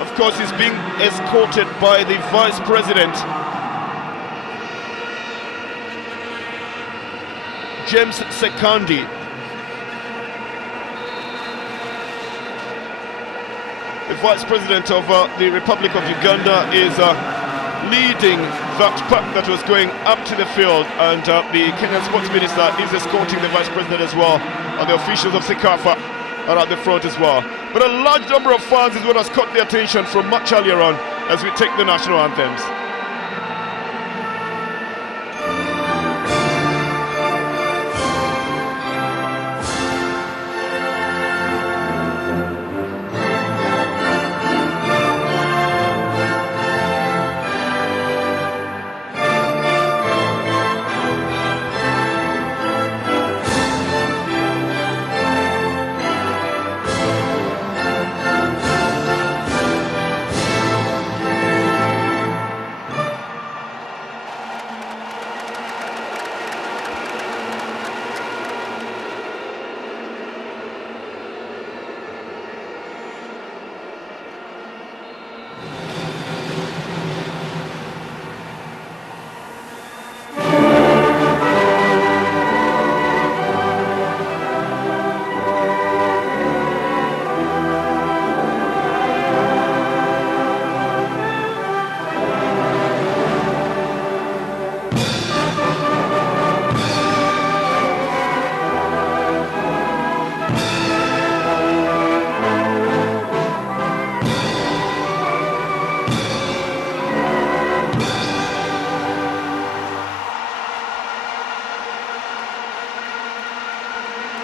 of course he's being escorted by the vice president James Sekandi. The Vice President of the Republic of Uganda is leading that pack that was going up to the field, and the Kenyan Sports Minister is escorting the Vice President as well, and the officials of CECAFA are at the front as well. But a large number of fans is what has caught the attention from much earlier on as we take the national anthems.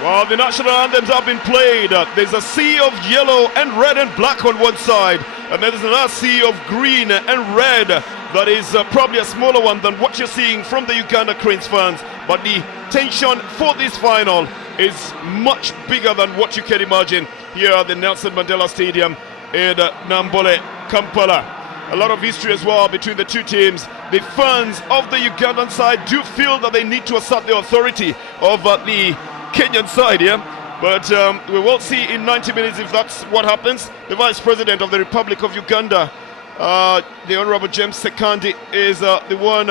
Well, the national anthems have been played. There's a sea of yellow and red and black on one side, and then there's another sea of green and red that is probably a smaller one than what you're seeing from the Uganda Cranes fans. But the tension for this final is much bigger than what you can imagine here at the Nelson Mandela Stadium in Nambole, Kampala. A lot of history as well between the two teams. The fans of the Ugandan side do feel that they need to assert the authority of the Kenyan side here, but we will see in 90 minutes if that's what happens. The Vice President of the Republic of Uganda, the Honorable James Sekandi, is the one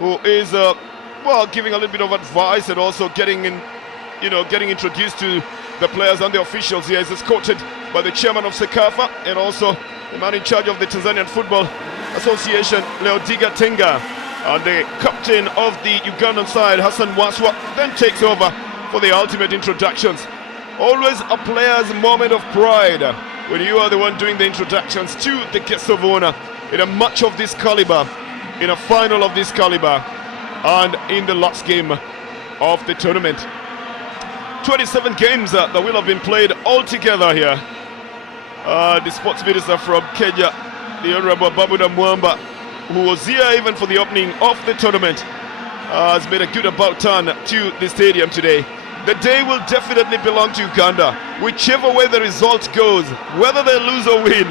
who is well, giving a little bit of advice and also getting introduced to the players and the officials here. He's escorted by the chairman of CECAFA and also the man in charge of the Tanzanian Football Association, Leodiga Tenga, and the captain of the Ugandan side, Hassan Wasswa, then takes over for the ultimate introductions. Always a player's moment of pride when you are the one doing the introductions to the guest of honor in a match of this caliber, in a final of this caliber, and in the last game of the tournament. 27 games that will have been played all together here. The sports minister from Kenya, the Honorable Babuda Mwamba, who was here even for the opening of the tournament, has made a good about turn to the stadium today. The day will definitely belong to Uganda, whichever way the result goes, whether they lose or win.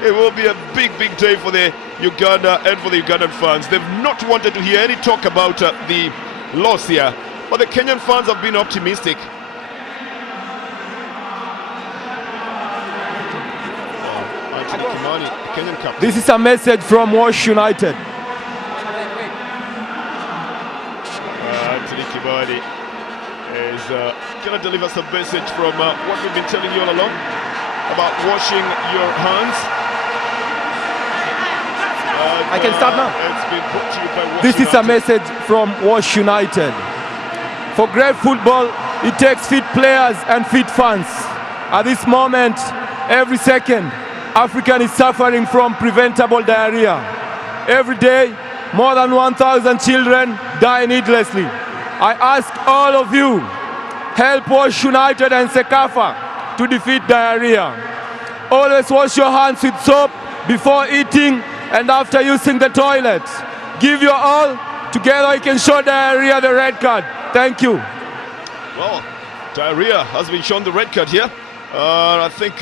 It will be a big, big day for the Uganda and for the Ugandan fans. They've not wanted to hear any talk about the loss here, but the Kenyan fans have been optimistic. This is a message from Wash United. Anthony Kimani is going to deliver some message from what we've been telling you all along about washing your hands. I can start now. It's been brought to you by Wash This United. is a message from Wash United. For great football, it takes fit players and fit fans. At this moment, every second, Africa is suffering from preventable diarrhea. Every day, more than 1,000 children die needlessly. I ask all of you, help Wash United and CECAFA to defeat diarrhea. Always wash your hands with soap before eating and after using the toilet. Give your all, together we can show diarrhea the red card. Thank you. Well, diarrhea has been shown the red card here. I think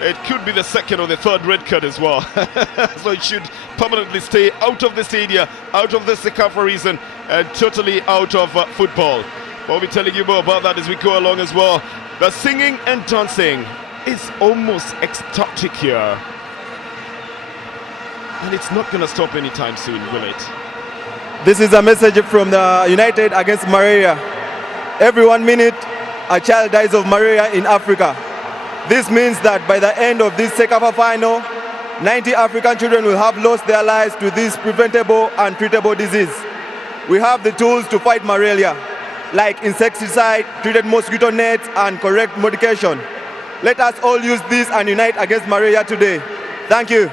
it could be the second or the third red card as well. So it should permanently stay out of the stadium, out of the CECAFA reason, and totally out of football. We'll be telling you more about that as we go along as well. The singing and dancing is almost ecstatic here. And it's not going to stop anytime soon, will it? This is a message from the United Against Malaria. Every 1 minute, a child dies of malaria in Africa. This means that by the end of this CECAFA final, 90 African children will have lost their lives to this preventable and treatable disease. We have the tools to fight malaria, like insecticide, treated mosquito nets, and correct medication. Let us all use this and unite against malaria today. Thank you.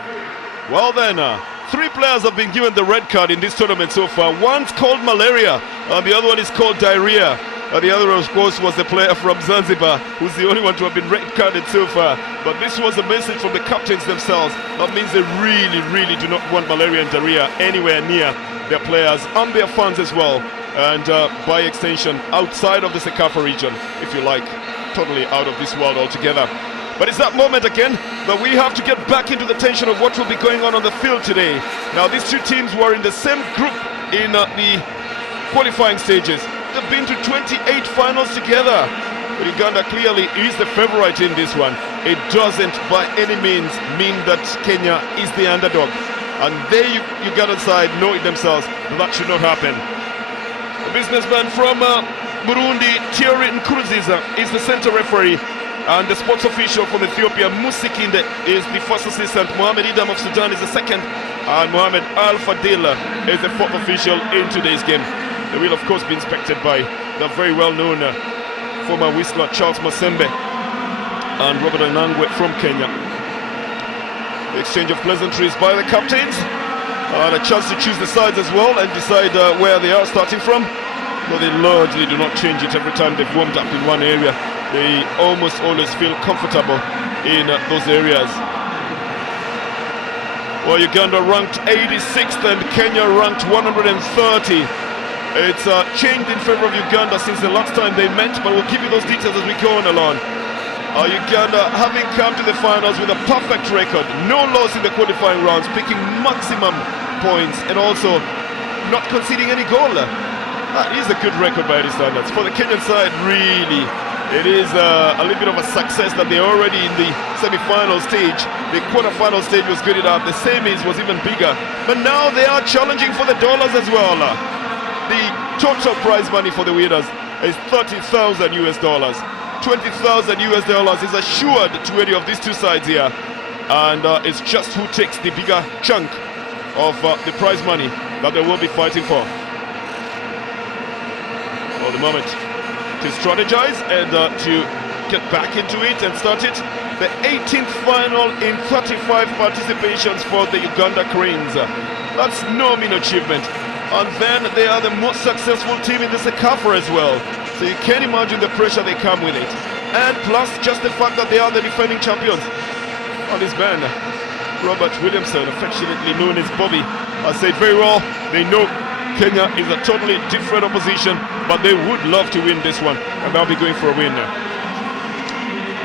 Well then, 3 players have been given the red card in this tournament so far. One's called malaria, and the other one is called diarrhea. The other, of course, was the player from Zanzibar, who's the only one to have been red carded so far. But this was a message from the captains themselves. That means they really, really do not want malaria and diarrhea anywhere near their players and their fans as well. And by extension, outside of the CECAFA region, if you like, totally out of this world altogether. But it's that moment again that we have to get back into the tension of what will be going on the field today. Now, these 2 teams were in the same group in the qualifying stages. They've been to 28 finals together. But Uganda clearly is the favorite in this one. It doesn't by any means mean that Kenya is the underdog. And they, Uganda side, know it themselves that should not happen. The businessman from Burundi, Thierry Nkurunziza, is the center referee. And the sports official from Ethiopia, Musikinde, is the first assistant. Mohamed Idam of Sudan is the second. And Mohamed Al Fadil is the fourth official in today's game. They will, of course, be inspected by the very well-known former whistler Charles Masembe and Robert Anangwe from Kenya. The exchange of pleasantries by the captains. And a chance to choose the sides as well and decide where they are starting from. But they largely do not change it every time they've warmed up in one area. They almost always feel comfortable in those areas. Well, Uganda ranked 86th and Kenya ranked 130. It's changed in favor of Uganda since the last time they met, but we'll give you those details as we go on along. Uganda having come to the finals with a perfect record, no loss in the qualifying rounds, picking maximum points and also not conceding any goal. That is a good record by any standards. For the Kenyan side, really, it is a little bit of a success that they're already in the semi-final stage. The quarter-final stage was good enough. The semis was even bigger. But now they are challenging for the dollars as well. The total prize money for the winners is $30,000 US. $20,000 US is assured to any of these 2 sides here. And it's just who takes the bigger chunk of the prize money that they will be fighting for. For the moment, to strategize and to get back into it and start it. The 18th final in 35 participations for the Uganda Cranes. That's no mean achievement. And then they are the most successful team in the CECAFA as well. So you can imagine the pressure they come with it. And plus just the fact that they are the defending champions. On this man, Robert Williamson, affectionately known as Bobby, has said very well, they know Kenya is a totally different opposition, but they would love to win this one, and they'll be going for a win.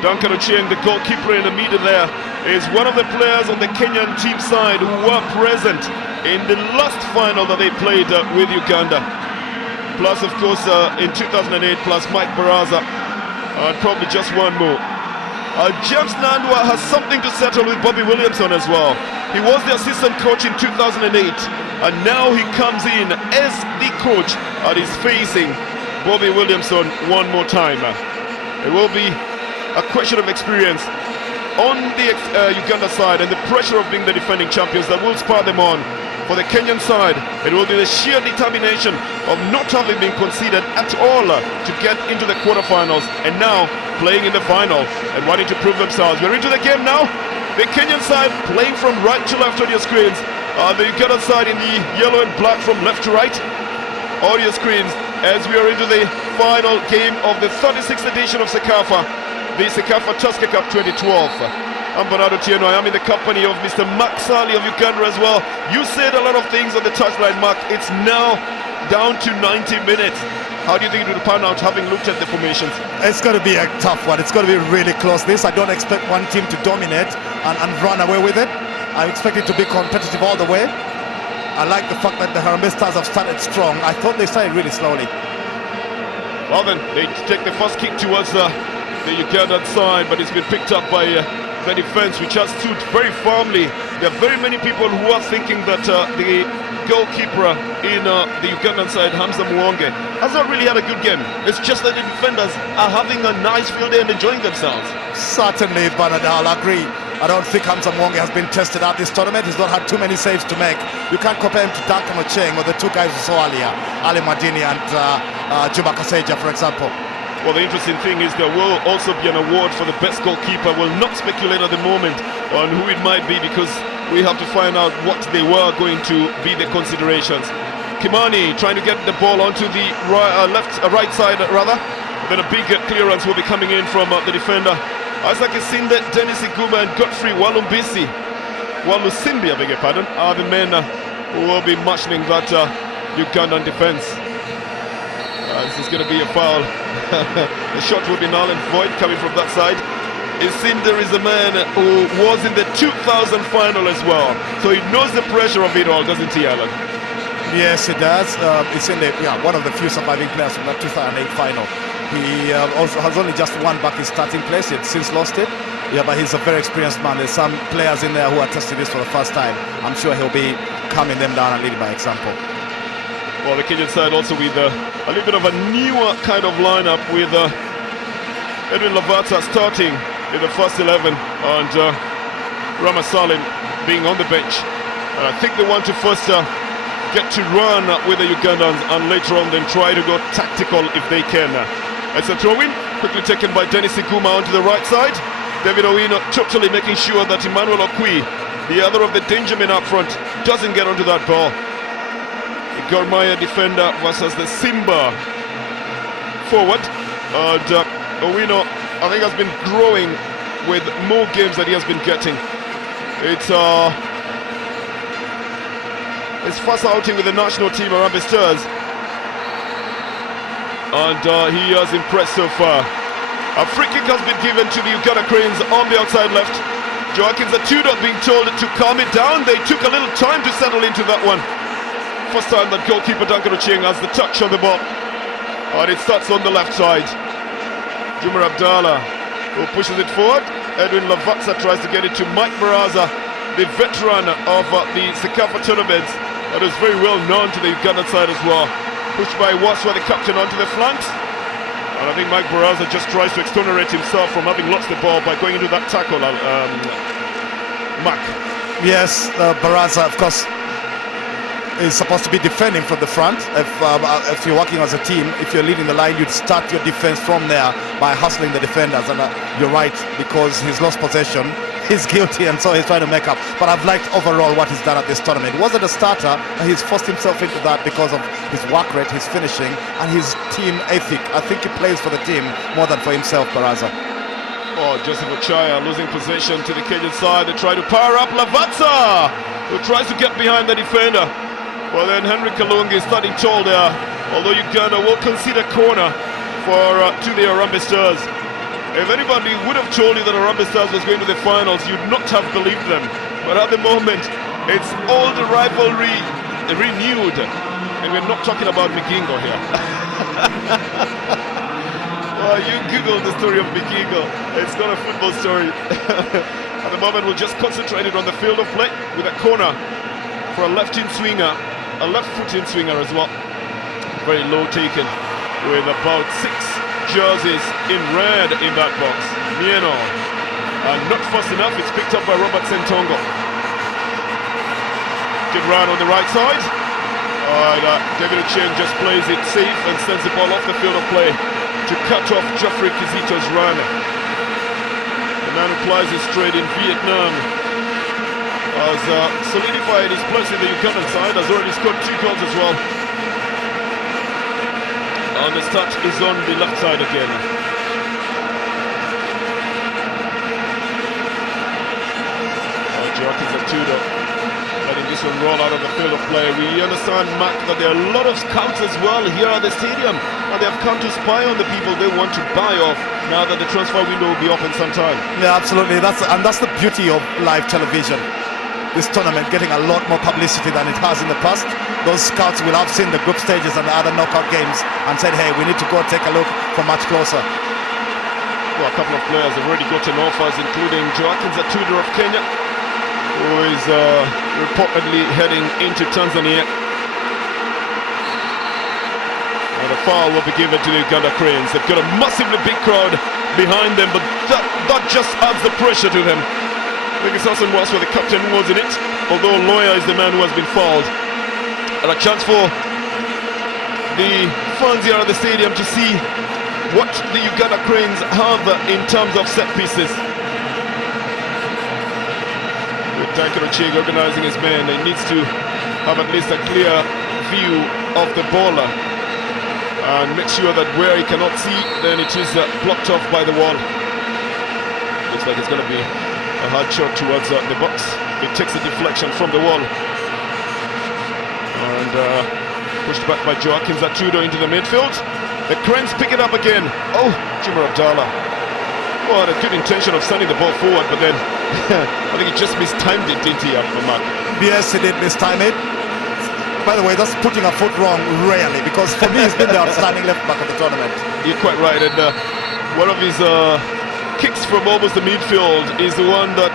Duncan Ochaya, the goalkeeper in the middle there, is one of the players on the Kenyan team side who were present in the last final that they played with Uganda. Plus, of course, in 2008, plus Mike Baraza, and probably just one more. James Nandwa has something to settle with Bobby Williamson as well. He was the assistant coach in 2008, and now he comes in as the coach and is facing Bobby Williamson one more time. It will be a question of experience on the Uganda side and the pressure of being the defending champions that will spur them on. For the Kenyan side, it will be the sheer determination of not having been conceded at all to get into the quarterfinals and now playing in the final and wanting to prove themselves. We're into the game now. The Kenyan side playing from right to left on your screens. The Uganda side in the yellow and black from left to right on your screens as we are into the final game of the 36th edition of CECAFA, the CECAFA Tusker Cup 2012. I'm Bernardo Tieno. I am in the company of Mr. Mark Sali of Uganda as well. You said a lot of things on the touchline, Mark. It's now down to 90 minutes. How do you think it will pan out, having looked at the formations? It's going to be a tough one. It's going to be really close. I don't expect one team to dominate and run away with it. I expect it to be competitive all the way. I like the fact that the Harambee Stars have started strong. I thought they started really slowly. Well then, they take the first kick towards the Ugandan side, but it's been picked up by the defense, which has stood very firmly there are very many people who are thinking that the goalkeeper in the Ugandan side, Hamza Muwonge, has not really had a good game. It's just that the defenders are having a nice field day and enjoying themselves. Certainly, Bernard, I'll agree. I don't think Hamza Muwonge has been tested at this tournament. He's not had too many saves to make. You can't compare him to Duncan Ocheng or the two guys we saw earlier, Ali Madini and Juba Kaseja, for example. Well, the interesting thing is there will also be an award for the best goalkeeper. We'll not speculate at the moment on who it might be because we have to find out what they were going to be the considerations. Kimani trying to get the ball onto the right side rather. Then a big clearance will be coming in from the defender. Isaac Isinde, Dennies, Iguma and Godfrey Walusimbi, I beg your pardon, are the men who will be marshalling that Ugandan defence. This is going to be a foul. The shot will be null and void coming from that side. Isinde is a man who was in the 2000 final as well, so he knows the pressure of it all, doesn't he, Alan? Yes, he does. Isinde, one of the few surviving players from that 2008 final. He also has only just won back his starting place. He had since lost it. Yeah, but he's a very experienced man. There's some players in there who are testing this for the first time. I'm sure he'll be calming them down and leading by example. Well, the Kenyan side also with a little bit of a newer kind of lineup with Edwin Lavatsa starting in the first 11 and Ramasalim being on the bench. And I think they want to first get to run with the Ugandans and later on then try to go tactical if they can. It's a throw-in, quickly taken by Dennies Iguma onto the right side. David Owino totally making sure that Emmanuel Okwi, the other of the danger men up front, doesn't get onto that ball. The Gormaya defender versus the Simba forward. And Owino, I think, has been growing with more games that he has been getting. It's his first outing with the national team, Harambee Stars. And he has impressed so far. A free kick has been given to the Uganda Cranes on the outside left. Joaquins Atudo being told to calm it down. They took a little time to settle into that one. First time that goalkeeper Duncan Ocheng has the touch on the ball. And it starts on the left side. Jumar Abdallah who pushes it forward. Edwin Lavatsa tries to get it to Mike Baraza, the veteran of the CECAFA tournaments. That is very well known to the Ugandan side as well. Pushed by Wasswa, the captain, onto the flanks. And I think Mike Baraza just tries to exonerate himself from having lost the ball by going into that tackle, Mark. Yes, Baraza, of course, is supposed to be defending from the front. If you're working as a team, if you're leading the line, you'd start your defense from there by hustling the defenders. And you're right, because he's lost possession. He's guilty, and so he's trying to make up. But I've liked overall what he's done at this tournament. He wasn't a starter, and he's forced himself into that because of his work rate, his finishing, and his team ethic. I think he plays for the team more than for himself, Baraza. Oh, Joseph Ochaya losing possession to the Kenyan side. They try to power up Lavatsa, who tries to get behind the defender. Well, then Henry Kalungi is starting tall there, although Uganda will concede a corner to the Harambee Stars. If anybody would have told you that Harambee Stars was going to the finals, you'd not have believed them. But at the moment, it's all the rivalry renewed. And we're not talking about Migingo here. Well, you Google the story of Migingo. It's not a football story. At the moment, we're just concentrated on the field of play with a corner for a left-in swinger, a left-foot-in swinger as well. Very low taken with about 6 jerseys in red in that box. Mieno. And not fast enough, it's picked up by Robert Ssentongo. Good run on the right side. David Ocheng just plays it safe and sends the ball off the field of play to cut off Geofrey Kizito's run. The man who plies his trade in Vietnam has solidified his place in the Ugandan side, has already scored 2 goals as well. And the start is on the left side again. Joaquins Atudo letting this one roll out of the field of play. We understand, Mac, that there are a lot of scouts as well here at the stadium, and they have come to spy on the people they want to buy off now that the transfer window will be open sometime. Yeah, absolutely. That's the beauty of live television. This tournament getting a lot more publicity than it has in the past. Those scouts will have seen the group stages and the other knockout games and said, hey, we need to go take a look for much closer. Well, a couple of players have already gotten offers, including Joaquins Atudo of Kenya, who who is reportedly heading into Tanzania. And a foul will be given to the Uganda Cranes. They've got a massively big crowd behind them, but that just adds the pressure to them. I think it's Hassan Wasswa, the captain, who was in it, although Oloya is the man who has been fouled. And a chance for the fans here at the stadium to see what the Uganda Cranes have in terms of set pieces. With Ochaya organising his men, he needs to have at least a clear view of the bowler and make sure that where he cannot see, then it is blocked off by the wall. Looks like it's going to be a hard shot towards the box. It takes a deflection from the wall and pushed back by Joaquin Zatudo into the midfield. The Cranes pick it up again. Oh, Juma Abdallah. Oh, had a good intention of sending the ball forward, but then I think he just mistimed it, didn't he, Mark? Yes, he did mistime it. By the way, that's putting a foot wrong rarely, because for me he's been the outstanding left back of the tournament. You're quite right, and one of his kicks from almost the midfield is the one that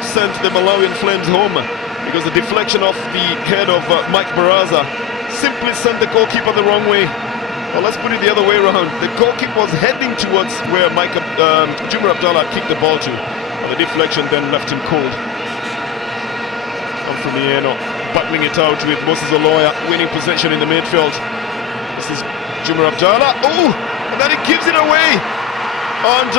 sent the Malawian Flames home, because the deflection off the head of Mike Baraza simply sent the goalkeeper the wrong way. Well, let's put it the other way around. The goalkeeper was heading towards where Juma Abdallah kicked the ball to, and the deflection then left him cold. And from battling it out with Moses Oloya winning possession in the midfield. This is Juma Abdallah. Oh, and then he gives it away. And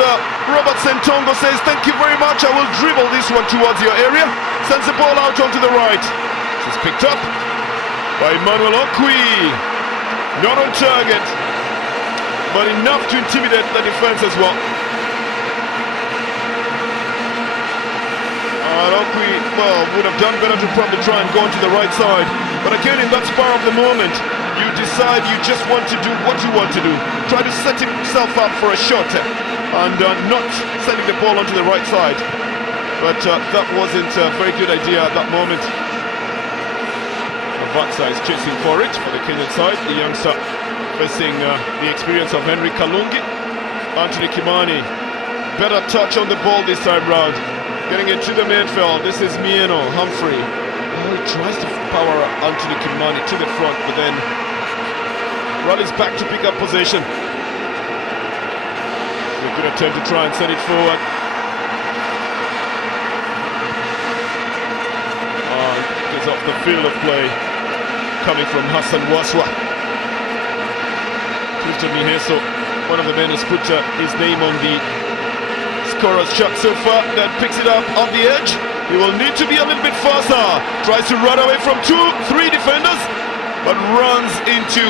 Robert Ssentongo says, thank you very much, I will dribble this one towards your area. Sends the ball out onto the right. This is picked up by Emmanuel Okwi. Not on target, but enough to intimidate the defense as well. Okwi, well, would have done better to probably try and go onto the right side. But again, in that spur of the moment, you decide you just want to do what you want to do. Try to set himself up for a shot and not sending the ball onto the right side. But that wasn't a very good idea at that moment. Lavatsa is chasing for it for the Kenyan side. The youngster facing the experience of Henry Kalungi. Anthony Kimani, better touch on the ball this time round. Getting into the midfield, this is Mieno, Humphrey. Oh, he tries to power Anthony Kimani to the front, but then rallies back to pick up possession. A good attempt to try and send it forward. Gets off the field of play, coming from Hassan Wasswa. Clifton Miheso, one of the men who's put his name on the scorer's chart so far, that picks it up on the edge. He will need to be a little bit faster. Tries to run away from 2-3 defenders, but runs into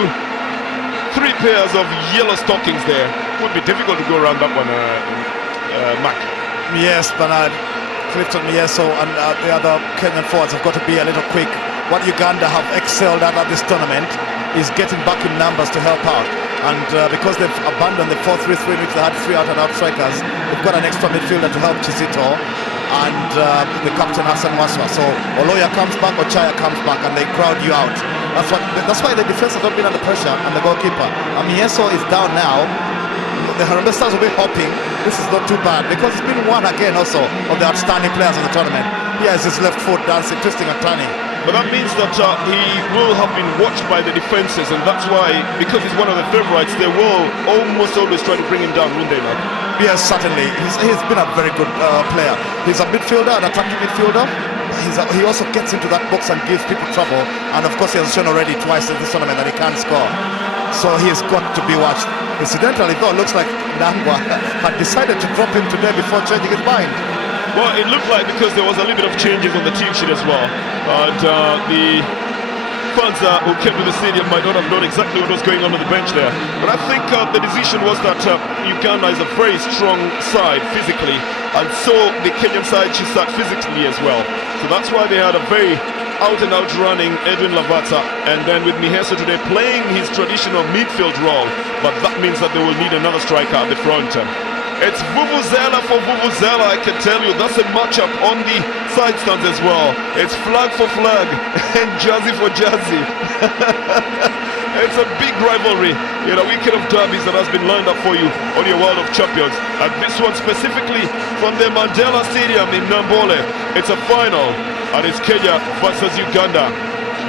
3 pairs of yellow stockings there. Would be difficult to go around that one, Mac. Yes, Bernard. Clifton Miheso and the other Kenyan forwards have got to be a little quick. What Uganda have excelled at this tournament is getting back in numbers to help out. And because they've abandoned the 4-3-3 in which they had 3 out-and-out strikers, they've got an extra midfielder to help Kizito and the captain Hassan Wasswa. So Oloya comes back, Ochaya comes back, and they crowd you out. That's why the defense has not been under pressure, and the goalkeeper. Miheso is down now. The Harambee Stars will be hoping this is not too bad, because it's been one again also of the outstanding players in the tournament. He has his left foot dancing, twisting and turning. But that means that he will have been watched by the defences, and that's why, because he's one of the favourites, they will almost always try to bring him down, won't they, man? Yes, certainly. He's been a very good player. He's a midfielder, an attacking midfielder. He also gets into that box and gives people trouble, and of course he has shown already twice in this tournament that he can score. So he's got to be watched. Incidentally, though, it looks like Nangwa had decided to drop him today before changing his mind. Well, it looked like, because there was a little bit of changes on the team sheet as well. And the fans who came to the stadium might not have known exactly what was going on the bench there. But I think the decision was that Uganda is a very strong side physically, and so the Kenyan side should start physically as well. So that's why they had a very out-and-out running Edwin Lavatsa, and then with Miheso today playing his traditional midfield role, but that means that they will need another striker at the front. It's Vuvuzela for Vuvuzela, I can tell you. That's a matchup on the side stands as well. It's flag for flag and jersey for jersey. It's a big rivalry, a weekend of derbies that has been lined up for you on your World of Champions. And this one specifically from the Mandela Stadium in Nambole. It's a final, and it's Kenya versus Uganda.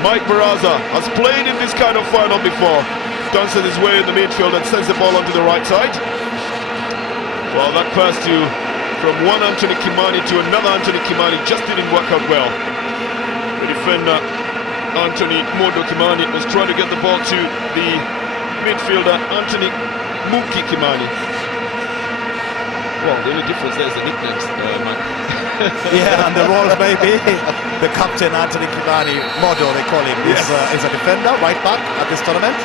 Mike Baraza has played in this kind of final before. Dances his way in the midfield and sends the ball onto the right side. Well, that pass from one Anthony Kimani to another Anthony Kimani just didn't work out well. The defender Anthony Modo Kimani was trying to get the ball to the midfielder Anthony Muki Kimani. Well, the only difference there is the nicknames, Mike. Yeah, and the roles maybe. The captain Anthony Kimani, Modo they call him, is a defender, right back at this tournament.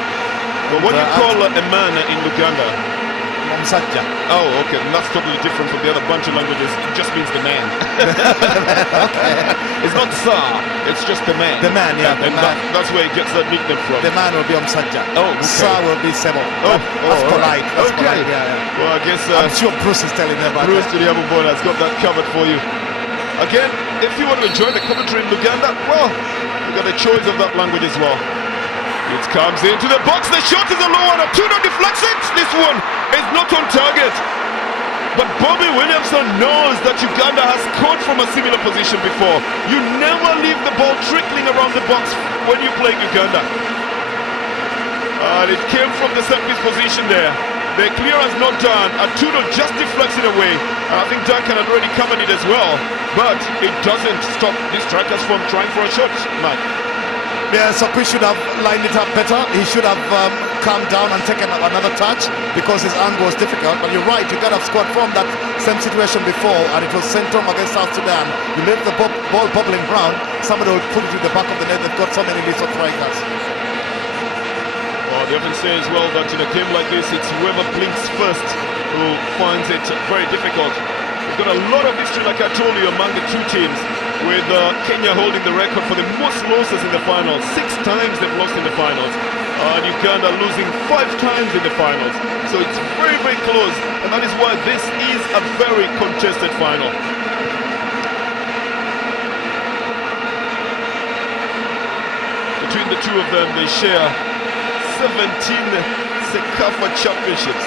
Well, what do you call a man in Uganda? Msajja. Oh, okay, and that's totally different from the other bunch of languages. It just means the man. Okay. It's not Sir, it's just the man. The man, yeah. And that's where he gets that nickname from. The man will be Msajja. Oh, okay. Sir will be Sebo. That's polite. That's polite, yeah. Well, I guess... I'm sure Bruce is telling me about Bruce that. Tuliabumbola has got that covered for you. Again, if you want to enjoy the commentary in Uganda, well, you've got a choice of that language as well. It comes into the box, the shot is a low one, Tuno deflects it. This one is not on target. But Bobby Williamson knows that Uganda has scored from a similar position before. You never leave the ball trickling around the box when you play Uganda. And it came from the set piece position there. The clearance not done, and Tuno just deflects it away. And I think Duncan had already covered it as well. But it doesn't stop these strikers from trying for a shot, Mike. Yeah, Sokwi should have lined it up better. He should have calmed down and taken another touch because his angle was difficult. But you're right, you got to have scored from that same situation before, and it was Ssentongo against South Sudan. You let the ball bubbling around, somebody will put it to the back of the net. They've got so many list of strikers. Well, they often say as well that in a game like this, it's whoever blinks first who finds it very difficult. We've got a lot of history, like I told you, among the two teams, with Kenya holding the record for the most losses in the finals. 6 times they've lost in the finals. And Uganda losing 5 times in the finals. So it's very, very close. And that is why this is a very contested final. Between the two of them, they share 17 CECAFA championships.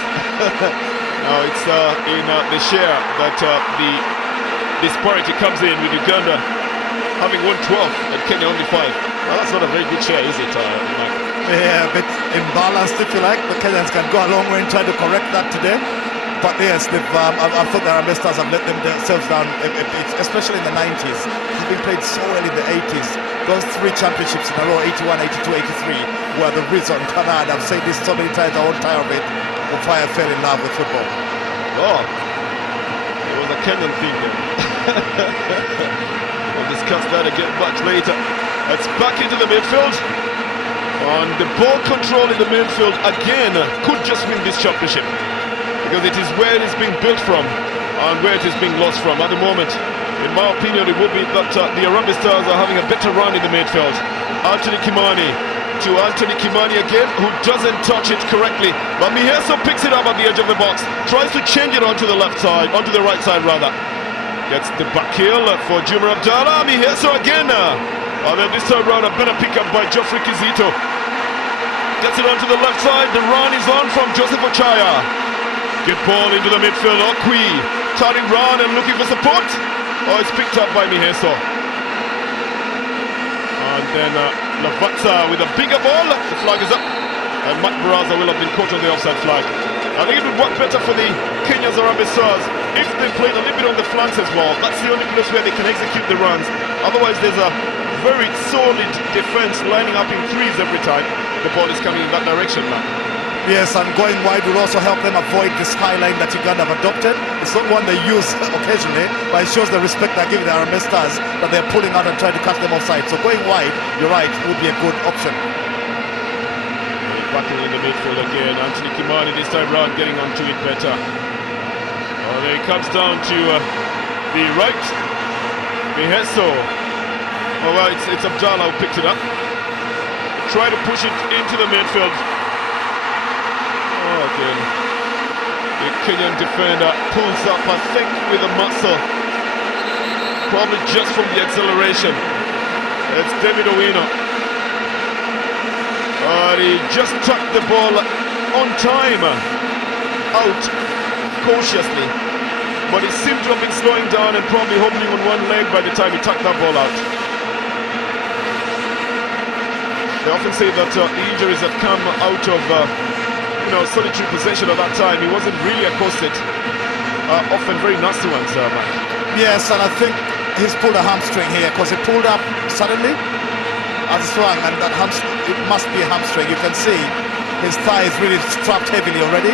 Now it's in the share that the disparity comes in with Uganda having won 12 and Kenya only 5. Well, that's not a very good share, is it, Mike? Yeah, a bit imbalanced if you like. The Kenyans can go a long way and try to correct that today. But yes, I thought the Harambee Stars have let themselves down, especially in the 90s. It's been played so well in the 80s. Those 3 championships in a row, 81, 82, 83, were the reason. And I've said this so many times, I won't tire of it. Ochaya fell in love with football. Oh, it was a Kenyan thing then. We'll discuss that again much later. It's back into the midfield. And the ball control in the midfield again could just win this championship, because it is where it is being built from and where it is being lost from at the moment. In my opinion, it would be that the Harambee Stars are having a better run in the midfield. Anthony Kimani to Anthony Kimani again, who doesn't touch it correctly. But Miheso picks it up at the edge of the box, tries to change it onto the left side, onto the right side rather. Gets the back heel for Juma Abdallah. Miheso again. And then this time round, a better pickup by Geofrey Kizito. Gets it onto the left side. The run is on from Joseph Ochaya. Good ball into the midfield. Okwi turning round and looking for support. Oh, it's picked up by Miheso. And then Lavatsa with a bigger ball. The flag is up. And Mike Baraza will have been caught on the offside flag. I think it would work better for the Kenya's Harambee Stars if they played a little bit on the flanks as well. That's the only place where they can execute the runs. Otherwise, there's a very solid defense lining up in threes every time the ball is coming in that direction now. Yes, and going wide will also help them avoid this high line that Uganda have adopted. It's not one they use occasionally, but it shows the respect they're giving the Harambee Stars, that they're pulling out and trying to catch them offside. So going wide, you're right, would be a good option. Backing in the midfield again. Anthony Kimani this time round getting onto it better. Oh, there he comes down to the right. Miheso. Oh, well, it's Abdallah who picked it up. Try to push it into the midfield. Oh, again. The Kenyan defender pulls up, I think, with a muscle. Probably just from the acceleration. It's David Owino. He just tucked the ball on time out cautiously, but he seemed to have been slowing down and probably hobbling on one leg by the time he tucked that ball out. They often say that the injuries that come out of solitary possession at that time, he wasn't really accosted. Often very nasty ones, Mike. Yes, and I think he's pulled a hamstring here because he pulled up suddenly as he swung, and that it must be a hamstring. You can see his thigh is really strapped heavily already.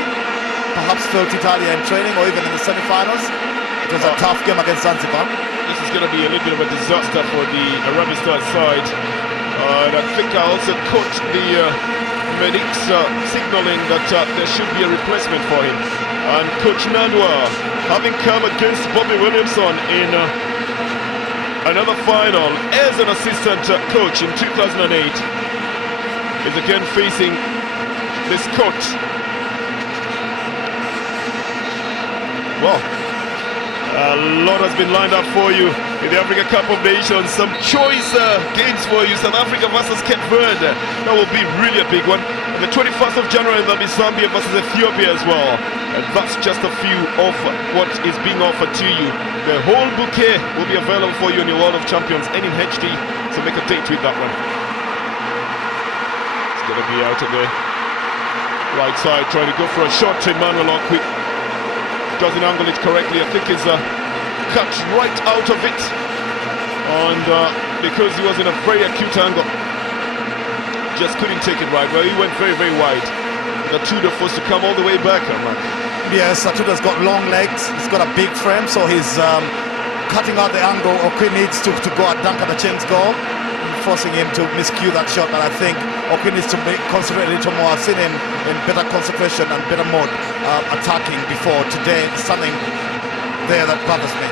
Perhaps felt it earlier in training or even in the semi-finals. It was a tough game against Zanzibar. This is going to be a little bit of a disaster for the Arabic Stars side. And I think I also caught the medics signalling that there should be a replacement for him. And Coach Nandwa, having come against Bobby Williamson in another final as an assistant coach in 2008, is again facing this coach. Well, a lot has been lined up for you in the Africa Cup of Nations. Some choice games for you. South Africa versus Cape Verde. That will be really a big one. On the 21st of January, there'll be Zambia versus Ethiopia as well. And that's just a few of what is being offered to you. The whole bouquet will be available for you in your World of Champions and in HD. So make a date with that one. It's going to be out of the right side, trying to go for a shot to Emmanuel Okwi. Doesn't angle it correctly. I think he's cut right out of it, and because he was in a very acute angle, just couldn't take it right. Well, he went very, very wide. The Tudor forced to come all the way back. Yes, Tudor's got long legs. He's got a big frame, so he's cutting out the angle. Okwi needs to go and dunk at the Cheng's goal, forcing him to miscue that shot. And I think Okwi needs to concentrate a little more. I've seen him in better concentration and better mode attacking before. Today, something there that bothers me.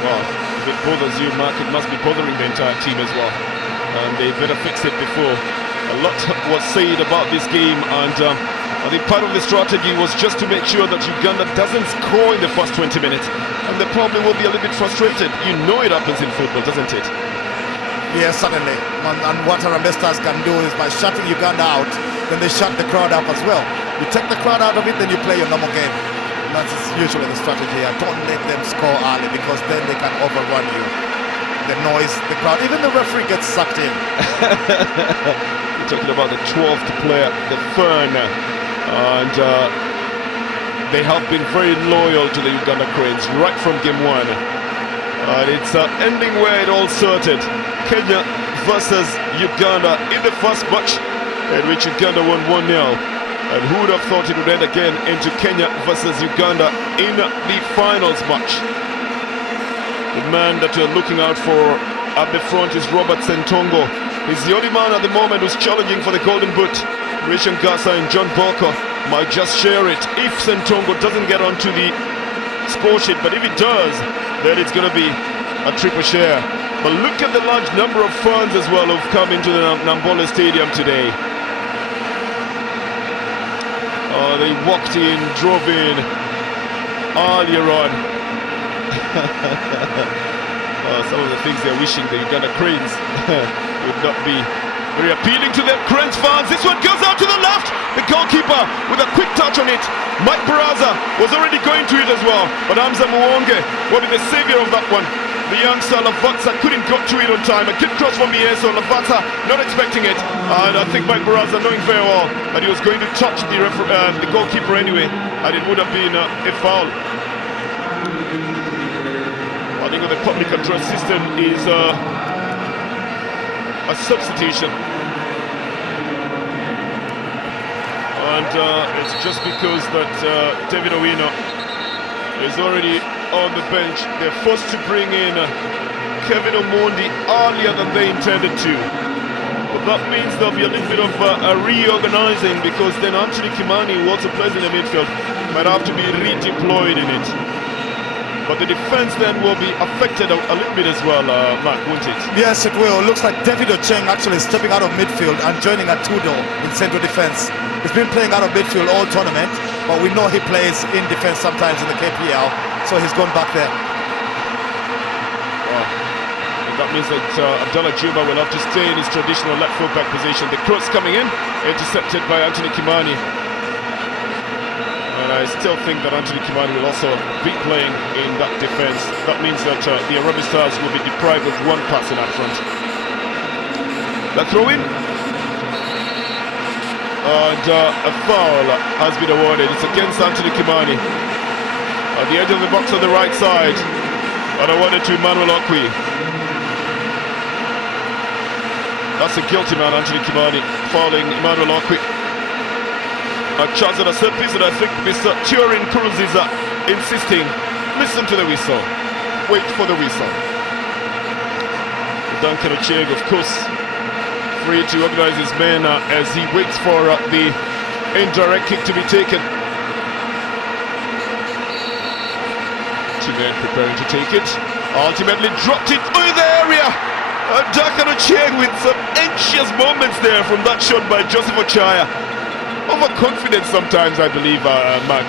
Well, if it bothers you, Mark, it must be bothering the entire team as well. And they better fix it before. A lot was said about this game, and I think part of the strategy was just to make sure that Uganda doesn't score in the first 20 minutes. And they probably will be a little bit frustrated. You know it happens in football, doesn't it? Yes, certainly. And what Harambee Stars can do is by shutting Uganda out, then they shut the crowd up as well. You take the crowd out of it, then you play your normal game. And that's usually the strategy. I don't let them score early because then they can overrun you. The noise, the crowd, even the referee gets sucked in. We're talking about the 12th player, the Fern. And they have been very loyal to the Uganda Cranes right from game one. And it's ending where it all started. Kenya versus Uganda in the first match, in which Uganda won 1-0. And who would have thought it would end again into Kenya versus Uganda in the finals match. The man that you're looking out for at the front is Robert Ssentongo. He's the only man at the moment who's challenging for the Golden Boot. Rishan Gasa and John Boko might just share it if Ssentongo doesn't get onto the score sheet. But if it does, then it's going to be a triple share. But look at the large number of fans as well who've come into the Nambola Stadium today. They walked in, drove in earlier on. Some of the things they're wishing the Uganda Cranes would not be very appealing to them. Cranes fans, this one goes out to the left. The goalkeeper with a quick touch on it. Mike Baraza was already going to it as well, but Hamza Muwonge will be the savior of that one. The youngster Lavatsa couldn't get to it on time. A good cross from here, so Lavatsa not expecting it. And I think Mike Baraza knowing very well that he was going to touch the goalkeeper anyway, and it would have been a foul. I think the public address system is a substitution. And it's just because that David Owino is already on the bench. They're forced to bring in Kevin Omondi earlier than they intended to. But that means there'll be a little bit of a reorganizing, because then Anthony Kimani, who also plays in the midfield, might have to be redeployed in it. But the defense then will be affected a little bit as well, Mark, won't it? Yes, it will. Looks like David Ocheng actually stepping out of midfield and joining Atudo in central defense. He's been playing out of midfield all tournament, but we know he plays in defense sometimes in the KPL, so he's gone back there. Well, That means that Abdallah Juma will have to stay in his traditional left full-back position. The cross coming in, intercepted by Anthony Kimani. And I still think that Anthony Kimani will also be playing in that defence. That means that the Arabic Stars will be deprived of one person up front. The throw-in. And a foul has been awarded. It's against Anthony Kimani. At the edge of the box on the right side. And awarded to Emmanuel Okwi. That's a guilty man, Anthony Kimani, fouling Emmanuel Okwi. A chance at a set piece, and I think Mr. Turin Cruz is insisting. Listen to the whistle. Wait for the whistle. Duncan Ochaya, of course, free to organise his men as he waits for the indirect kick to be taken. Two men preparing to take it. Ultimately dropped it in the area. Duncan Ochaya with some anxious moments there from that shot by Joseph Ochaya. Overconfident sometimes, I believe, Mark.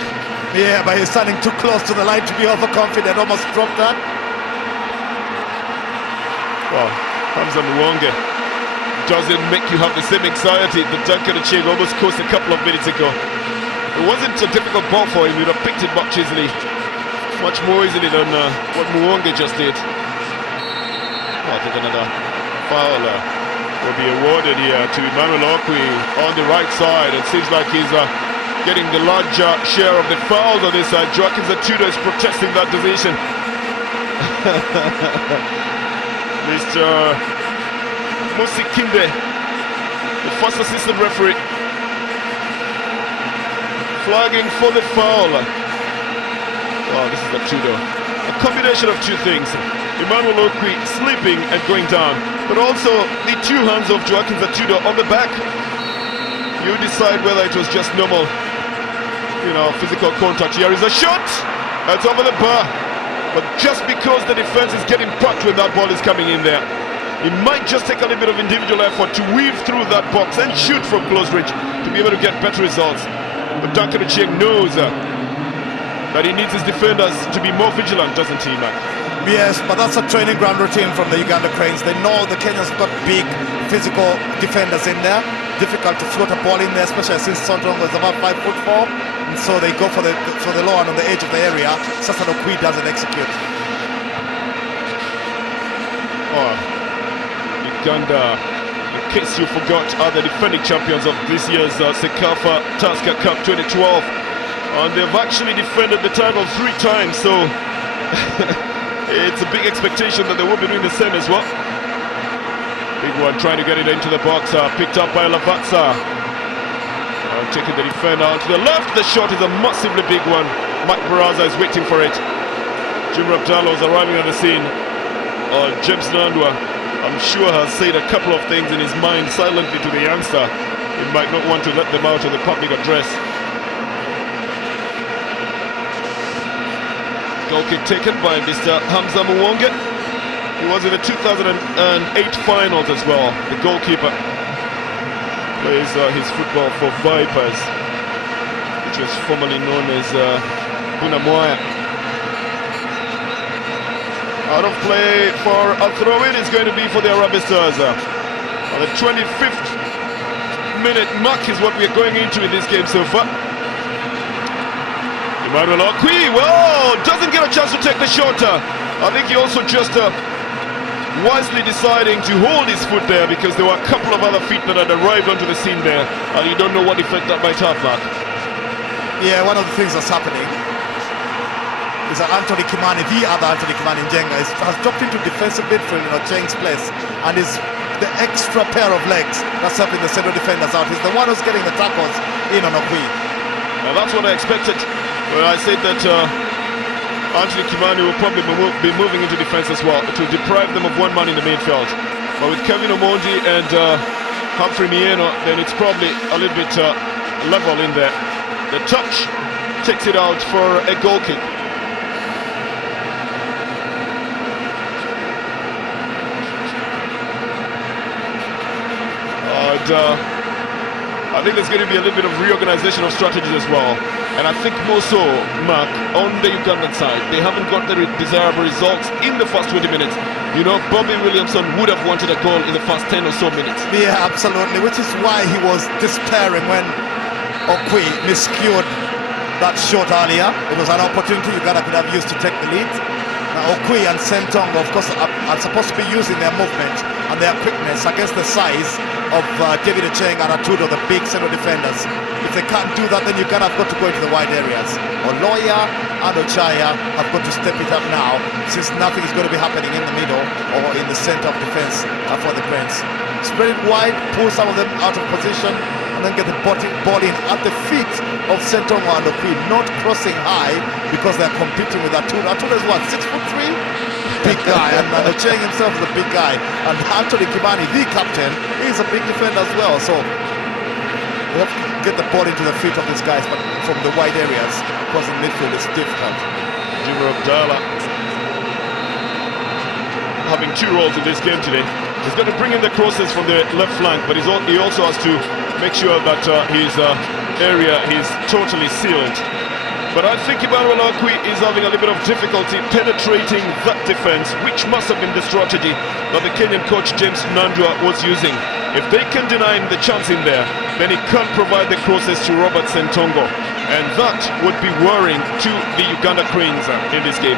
Yeah, but he's standing too close to the line to be overconfident. Almost dropped that. Well, Hamza Muwonge doesn't make you have the same anxiety that Duncan Ochaya almost caused a couple of minutes ago. It wasn't a difficult ball for him. He would have picked it much easily. Much more easily than what Muwonge just did. I think another foul will be awarded here to Emmanuel Okwi on the right side. It seems like he's getting the larger share of the fouls on this side. Joaquin Zatudo is protesting that decision. Mr. Musikinde, the first assistant referee, flagging for the foul. Oh, this is Zatudo. A combination of two things. Emmanuel Okwi slipping and going down, but also the two hands of Joaquin Zatudo on the back. You decide whether it was just normal, physical contact. Here is a shot. It's over the bar. But just because the defense is getting packed when that ball is coming in there, it might just take a little bit of individual effort to weave through that box and shoot from close range to be able to get better results. But Duncan Ochaya knows that he needs his defenders to be more vigilant, doesn't he, Matt? Yes, but that's a training ground routine from the Uganda Cranes. They know the Kenyans have got big physical defenders in there. Difficult to float a ball in there, especially since Ssentongo is about 5'4", and so they go for the low one on the edge of the area. Sassan Okwi doesn't execute. Oh, Uganda, in case you forgot, are the defending champions of this year's CECAFA Tusker Cup 2012, and they've actually defended the title 3 times. So. It's a big expectation that they will be doing the same as well. Big one trying to get it into the box, picked up by Lavatsa. Taking the defender onto the left. The shot is a massively big one. Mike Baraza is waiting for it. Jim Rabdallo is arriving on the scene. James Nandwa, I'm sure, has said a couple of things in his mind silently to the youngster. He might not want to let them out of the public address. Goal kick taken by Mr. Hamza Muwonge. He was in the 2008 finals as well. The goalkeeper plays his football for Vipers, which was formerly known as Bunamwaya. Out of play for a throw-in is going to be for the Arabic Stars. On the 25th minute mark is what we're going into in this game so far. Emmanuel Okwi, well, doesn't get a chance to take the shot. I think he also just wisely deciding to hold his foot there because there were a couple of other feet that had arrived onto the scene there, and you don't know what effect that might have, Mark. Yeah, one of the things that's happening is that Anthony Kimani, the other Anthony Kimani Njenga, has dropped into defensive midfield in Ocheng's place, and is the extra pair of legs that's helping the central defenders out. He's the one who's getting the tackles in on Okwi. Well, that's what I expected. Well, I said that Anthony Kimani will probably be moving into defense as well to deprive them of one man in the midfield. But with Kevin Omondi and Humphrey Mieno, then it's probably a little bit level in there. The touch takes it out for a goal kick. And I think there's going to be a little bit of reorganization of strategies as well. And I think more so, Mark, on the Ugandan side, they haven't got the desirable results in the first 20 minutes. You know, Bobby Williamson would have wanted a goal in the first 10 or so minutes. Yeah, absolutely, which is why he was despairing when Okwi miscued that shot earlier. It was an opportunity Uganda could have used to take the lead. Now Okwi and Ssentongo, of course, are supposed to be using their movement and their quickness against the size of David Ochaya and Atudo, the big central defenders. If they can't do that, then Uganda have got to go into the wide areas. Oloya and Ochaya have got to step it up now, since nothing is going to be happening in the middle or in the center of defense for the Prince. Spread it wide, pull some of them out of position, and then get the ball in at the feet of Ssentongo and Okwi, not crossing high because they're competing with Atudo. Atudo is what, 6'3"? Big guy, and Ochaya himself is a big guy. And Anthony Kimani, the captain, is a big defender as well. So we have to get the ball into the feet of these guys, but from the wide areas, crossing midfield is difficult. Juma Abdallah having two roles in this game today. He's going to bring in the crosses from the left flank, but he also has to make sure that his area is totally sealed. But I think Emmanuel Okwi is having a little bit of difficulty penetrating that defense, which must have been the strategy that the Kenyan coach James Nandwa was using. If they can deny him the chance in there, then he can't provide the crosses to Robert Ssentongo, and that would be worrying to the Uganda Cranes in this game.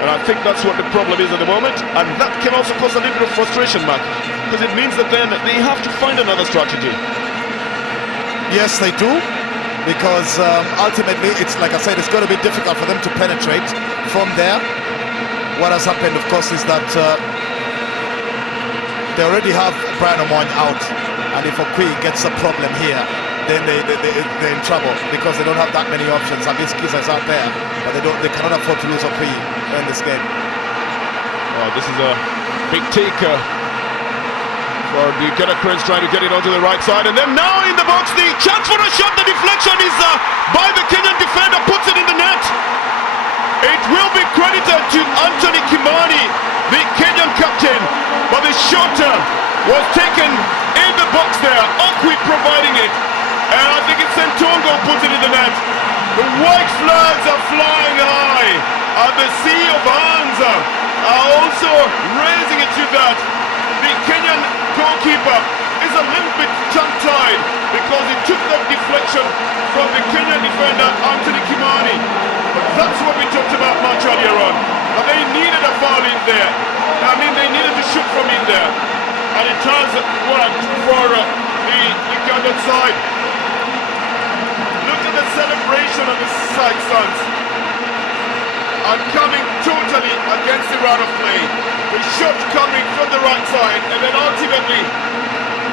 And I think that's what the problem is at the moment, and that can also cause a little bit of frustration, Mark, because it means that then they have to find another strategy. Yes, they do, because ultimately, it's like I said, it's going to be difficult for them to penetrate from there. What has happened, of course, is that they already have Brian Omoy out, and if Okwi gets a problem here, then they're in trouble because they don't have that many options. Abiskis is out there, but they cannot afford to lose Okwi in this game. Oh, this is a big take for the Uganda Cranes trying to get it onto the right side, and then now in the box, the chance for a shot. The deflection is by the Kenyan defender, puts it in the net. It will be credited to Anthony Kimani, the Kenyan captain, but the shot was taken in the box there. Okwi providing it, and I think it's Ssentongo puts it in the net. The white flags are flying high, and the sea of hands are also raising it to that. The Kenyan goalkeeper is a little bit tongue-tied because he took that deflection from the Kenyan defender Anthony Kimani. But that's what we talked about much earlier on. And they needed a foul in there. I mean, they needed to shoot from in there. And it has worked for the Ugandan side. Look at the celebration of the side sons. And coming totally against the round of play. The shot coming from the right side, and then ultimately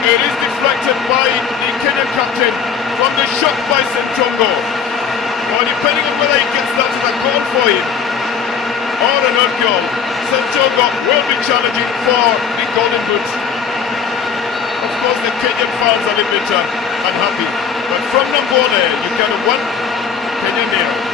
it is deflected by the Kenyan captain from the shot by Ssentongo. Well, depending on whether he gets that as a goal for him or a not goal, Ssentongo will be challenging for the golden boot. Of course, the Kenyan fans are a little bit unhappy, but from Nambole, you can win Kenya nil.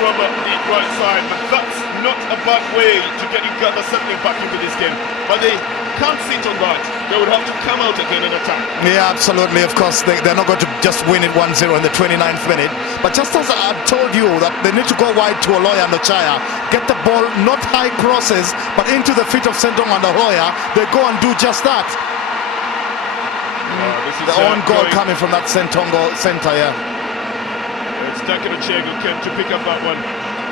From the right side, but that's not a bad way to get Uganda settling back into this game. But they can't sit on that. They would have to come out again and attack. Yeah, absolutely. Of course, they're not going to just win it 1-0 in the 29th minute. But just as I told you that they need to go wide to Oloya and Ochaya, get the ball, not high crosses, but into the feet of Ssentongo and Oloya. They go and do just that. This is the own goal coming from that Ssentongo center, yeah. It's Duncan Ochaya who came to pick up that one.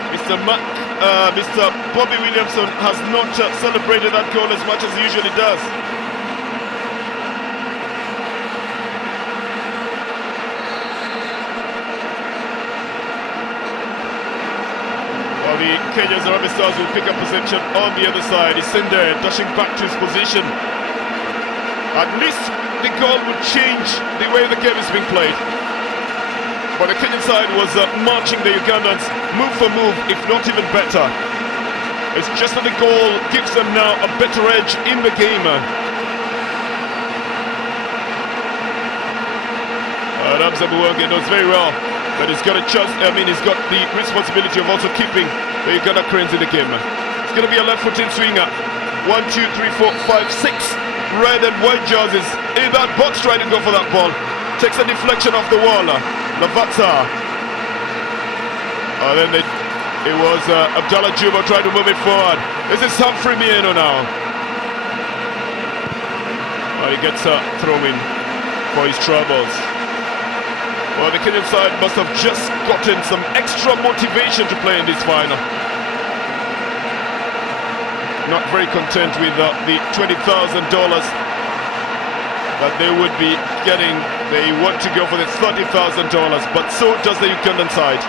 Mr. Bobby Williamson has not celebrated that goal as much as he usually does. Well, the Kenya's Harambee Stars will pick up possession on the other side. Isinde dashing back to his position. At least the goal would change the way the game is being played. But the Kenyan side was marching the Ugandans move for move, if not even better. It's just that the goal gives them now a better edge in the game. Hamza Muwonge knows very well that he's got a chance. I mean, he's got the responsibility of also keeping the Uganda Cranes in the game. It's going to be a left-footed swinger. 1, 2, 3, 4, 5, 6 red and white jerseys in that box trying to go for that ball. Takes a deflection off the wall. Lavatsa. And then it was Abdallah Juma trying to move it forward. This is Humphrey Mieno now. He gets a throw in for his troubles. Well, the Kenyan side must have just gotten some extra motivation to play in this final. Not very content with the $20,000 that they would be getting. They want to go for the $30,000, but so does the Ugandan side.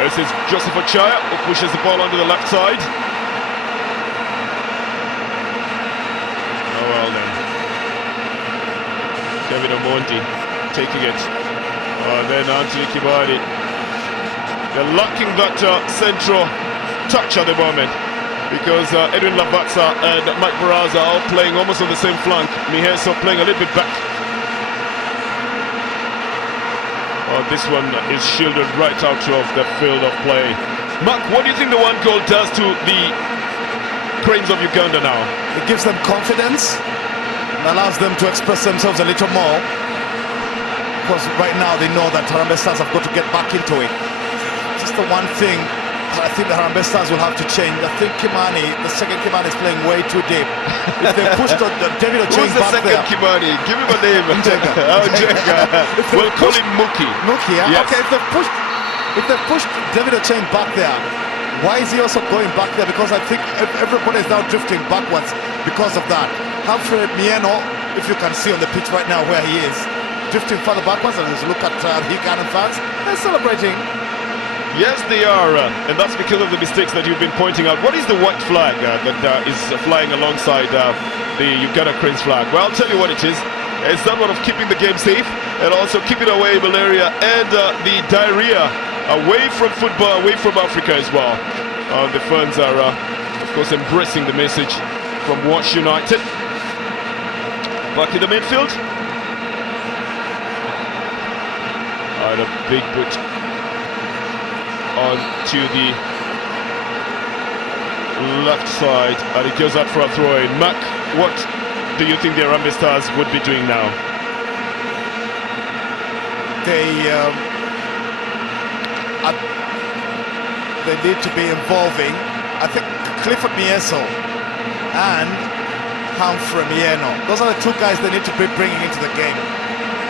This is Joseph Ochaya, who pushes the ball onto the left side. Oh well then. David Omondi taking it. Then Anthony Kibadi. They're lacking that central touch at the moment, because Edwin Lavatsa and Mike Baraza are all playing almost on the same flank. Miheso playing a little bit back. This one is shielded right out of the field of play. Mark, what do you think the one goal does to the Cranes of Uganda now? It gives them confidence and allows them to express themselves a little more, because right now they know that Harambee Stars have got to get back into it. Just the one thing I think the Harambee Stars will have to change. I think Kimani, the second Kimani, is playing way too deep. If they pushed David Ocheng back there. Who's the second Kimani? Give him a name. Njega. We'll call him Muki. Muki, yeah? Yes. Okay, if they've pushed David Ocheng back there, why is he also going back there? Because I think everybody is now drifting backwards because of that. Humphrey Mieno, if you can see on the pitch right now where he is, drifting further backwards, and as you look at the Ugandan fans, they're celebrating. Yes, they are, and that's because of the mistakes that you've been pointing out. What is the white flag that is flying alongside the Uganda Cranes flag? Well, I'll tell you what it is. It's that one of keeping the game safe and also keeping away malaria and the diarrhea away from football, away from Africa as well. The fans are, of course, embracing the message from Watch United. Back in the midfield. And a big boot on to the left side, and it goes out for a throw-in. Mac, what do you think the Harambee Stars would be doing now? They need to be involving, I think, Clifford Mieso and Humphrey Mieno. Those are the two guys they need to be bringing into the game.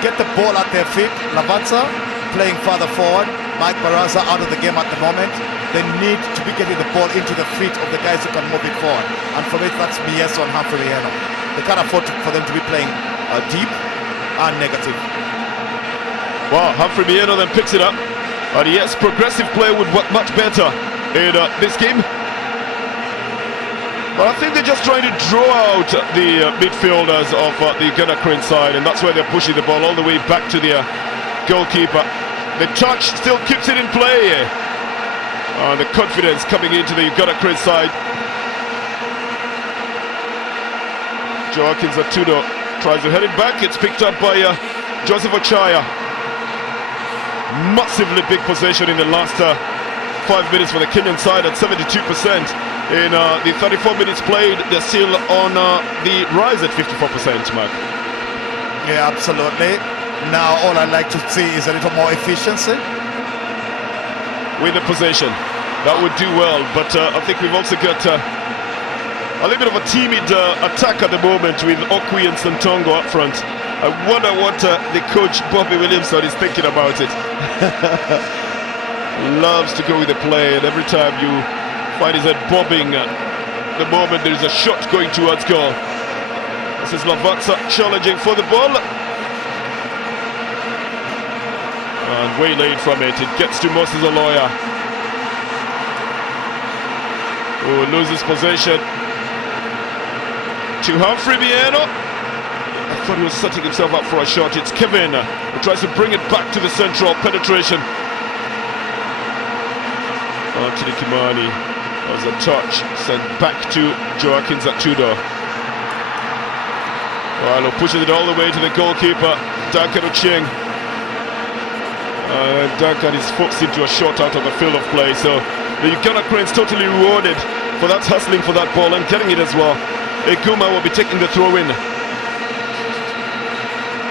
Get the ball at their feet. Lavatsa playing further forward. Mike Baraza out of the game at the moment. They need to be getting the ball into the feet of the guys who can move it forward. And for me, that's Mieso and Humphrey Mieno. They can't afford for them to be playing deep and negative. Well, Humphrey Mieno then picks it up. And yes, progressive play would work much better in this game. But I think they're just trying to draw out the midfielders of the Uganda Crane side, and that's why they're pushing the ball all the way back to their goalkeeper. The touch still keeps it in play. The confidence coming into the Uganda Crane side. Joaquin Zatudo tries to head it back. It's picked up by Joseph Ochaya. Massively big possession in the last 5 minutes for the Kenyan side at 72%. In the 34 minutes played, they're still on the rise at 54%, Mark. Yeah, absolutely. Now all I'd like to see is a little more efficiency. With the possession, that would do well, but I think we've also got a little bit of a timid attack at the moment with Okwi and Ssentongo up front. I wonder what the coach, Bobby Williamson, is thinking about it. Loves to go with the play, and every time you find his head bobbing the moment there is a shot going towards goal. This is Lavatsa challenging for the ball. And waylaid from it. It gets to Moses Oloya, who loses possession to Humphrey Mieno. I thought he was setting himself up for a shot. It's Kevin who tries to bring it back to the central penetration. Anthony Kimani was a touch sent back to Joaquin Zatudo. Well, pushes it all the way to the goalkeeper, Duncan Ocheng. Duncan is forced into a shot out of the field of play, so the Uganda Cranes totally rewarded for that hustling for that ball and getting it as well. Iguma will be taking the throw-in.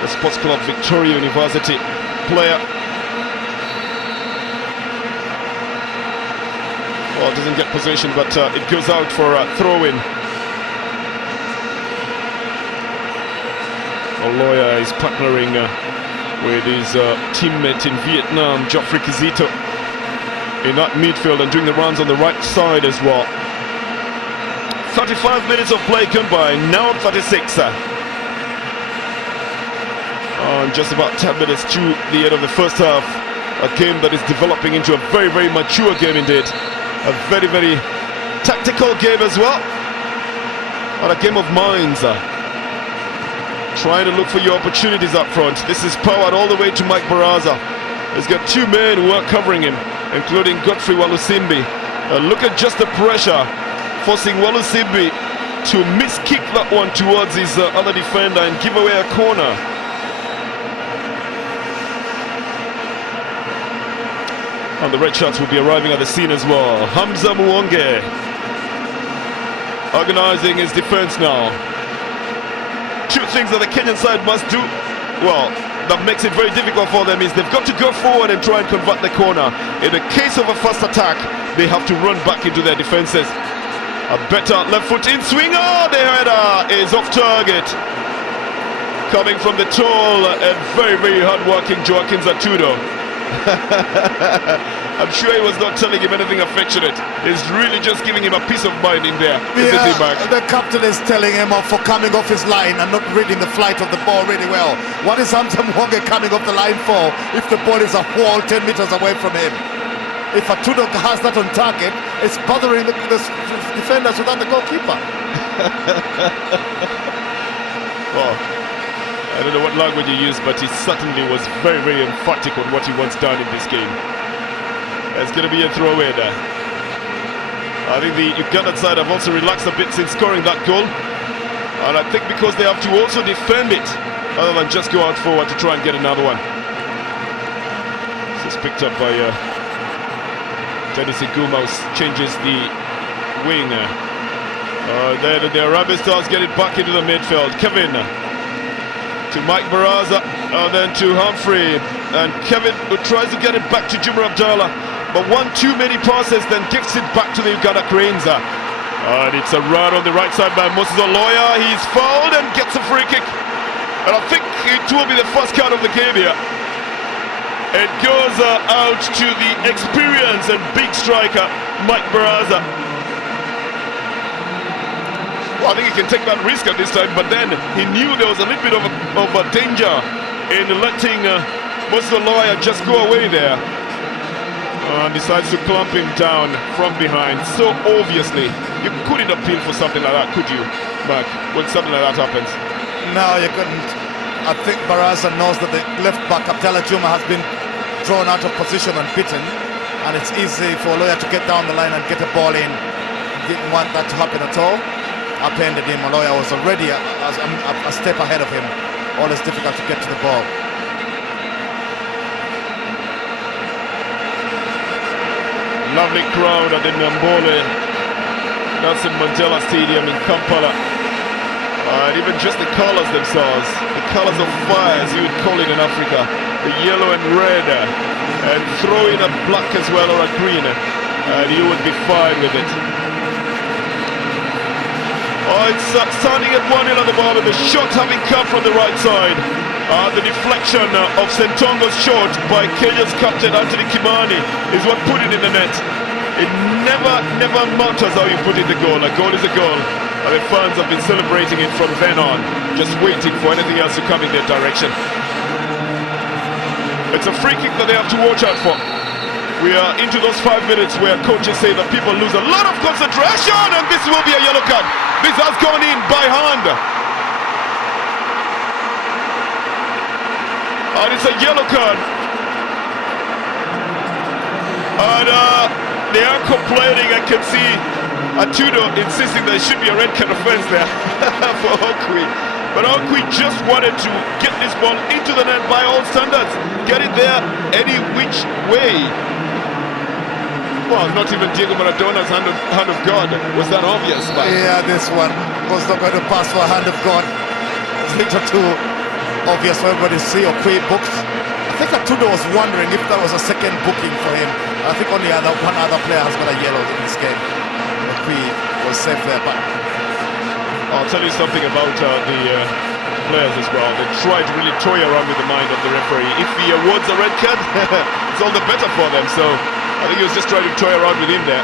The Sports Club Victoria University player. Well, doesn't get possession, but it goes out for a throw-in. Oloya is partnering with his teammate in Vietnam, Geofrey Kizito, in that midfield and doing the runs on the right side as well. 35 minutes of play gone by, now 36. Just about 10 minutes to the end of the first half. A game that is developing into a very, very mature game indeed. A very, very tactical game as well. And a game of minds. Trying to look for your opportunities up front. This is powered all the way to Mike Baraza. He's got two men who are covering him, including Godfrey Walusimbi. Look at just the pressure, forcing Walusimbi to miskick that one towards his other defender and give away a corner. And the red shirts will be arriving at the scene as well. Hamza Muwonge organizing his defense now. Two things that the Kenyan side must do, well, that makes it very difficult for them, is they've got to go forward and try and convert the corner. In the case of a fast attack, they have to run back into their defenses. A better left foot in swing. Oh, the header is off target. Coming from the tall and very, very hard-working Joaquin Zatudo. I'm sure he was not telling him anything affectionate. He's really just giving him a peace of mind in there. Yeah, the captain is telling him off for coming off his line and not reading the flight of the ball really well. What is Hamza Muwonge coming off the line for if the ball is a wall 10 meters away from him? If Atudo has that on target, it's bothering the defenders without the goalkeeper. Well, I don't know what language he used, but he certainly was very, very emphatic on what he wants done in this game. It's going to be a throwaway there. I think the Ugandan side have also relaxed a bit since scoring that goal. And I think because they have to also defend it, rather than just go out forward to try and get another one. This is picked up by Dennies Iguma, changes the wing. Then the Arabic Stars get it back into the midfield. Kevin to Mike Baraza, and then to Humphrey. And Kevin who tries to get it back to Jumar Abdallah. But one too many passes, then gifts it back to the Uganda Cranes. And it's a run on the right side by Moses Oloya. He's fouled and gets a free kick. And I think it will be the first card of the game here. It goes out to the experienced and big striker, Mike Baraza. Well, I think he can take that risk at this time, but then he knew there was a little bit of a danger in letting Moses Oloya just go away there. And decides to clamp him down from behind. So obviously, you couldn't appeal for something like that, could you, Mark, when something like that happens? No, you couldn't. I think Baraza knows that the left back, Abdallah Juma, has been drawn out of position and beaten. And it's easy for Oloya to get down the line and get a ball in. Didn't want that to happen at all. Upended him. Oloya was already a step ahead of him. Always difficult to get to the ball. Lovely crowd at the Nambole Nelson Mandela Stadium in Kampala. And even just the colors themselves, the colors of fire as you would call it in Africa, the yellow and red, and throw in a black as well or a green, and you would be fine with it. Oh, it's standing at 1-0 at the moment, the shot having come from the right side. The deflection of Ssentongo's shot by Kenya's captain Anthony Kimani is what put it in the net. It never matters how you put in the goal. A goal is a goal. And the fans have been celebrating it from then on, just waiting for anything else to come in their direction. It's a free kick that they have to watch out for. We are into those 5 minutes where coaches say that people lose a lot of concentration, and this will be a yellow card. This has gone in by hand. And it's a yellow card. And they are complaining. I can see Atudo insisting there should be a red card offense there for Okwi. But Okwi just wanted to get this ball into the net by all standards. Get it there any which way. Well, not even Diego Maradona's hand of God was that obvious. But Yeah, this one was not going to pass for a hand of God. It's a little too obvious for everybody to see. Okwi booked. I think Atudo was wondering if that was a second booking for him. I think only one other player has got a yellow in this game. Okwi was safe there, but I'll tell you something about the players as well. They try to really toy around with the mind of the referee. If he awards a red card, it's all the better for them. So I think he was just trying to toy around with him there.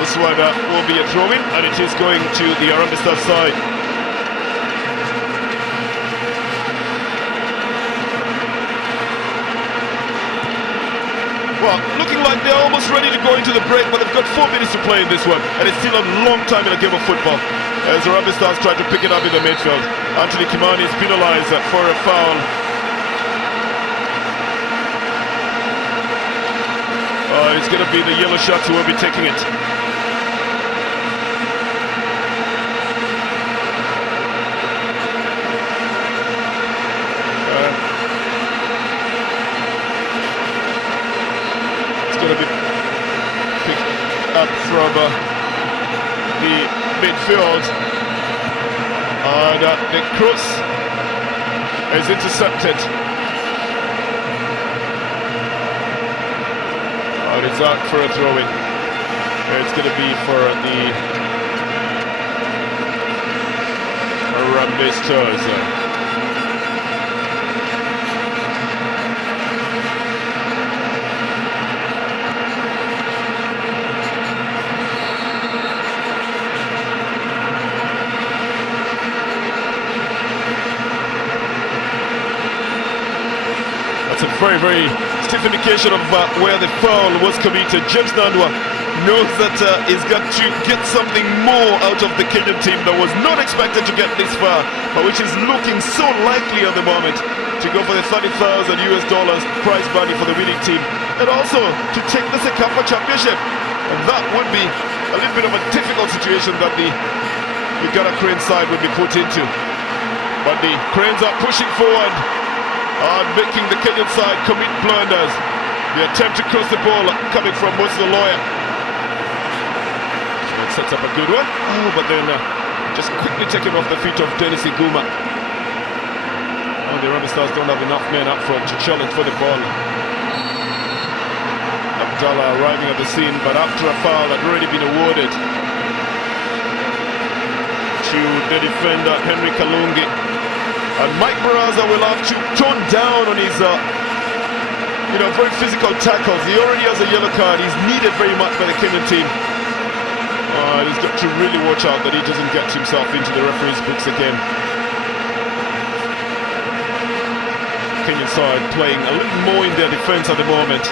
This one will be a throw-in, and it is going to the Harambee Stars side. Well, looking like they're almost ready to go into the break, but they've got 4 minutes to play in this one, and it's still a long time in a game of football. As the Harambee Stars try to pick it up in the midfield. Anthony Kimani is penalised for a foul. It's going to be the yellow shirts who will be taking it. It's going to be picked up from the midfield, and the cross is intercepted, and it's out for a throw-in. It's going to be for the Harambee Stars. That's a very, very stiff indication of where the foul was committed. James Nandwa knows that he's got to get something more out of the Kenyan team that was not expected to get this far, but which is looking so likely at the moment to go for the $30,000 prize money for the winning team, and also to take the CECAFA championship. And that would be a little bit of a difficult situation that the Uganda-Kenya side would be put into. But the Cranes are pushing forward and making the Kenyan side commit blunders. The attempt to cross the ball coming from Oloya. That sets up a good one. Oh, but then just quickly taken off the feet of Dennies Iguma. Oh, the Harambee Stars don't have enough men up front to challenge for the ball. Abdallah arriving at the scene, but after a foul had already been awarded to the defender Henry Kalungi. And Mike Baraza will have to tone down on his, very physical tackles. He already has a yellow card. He's needed very much by the Kenyan team. He's got to really watch out that he doesn't get himself into the referee's books again. Kenyan side playing a little more in their defense at the moment,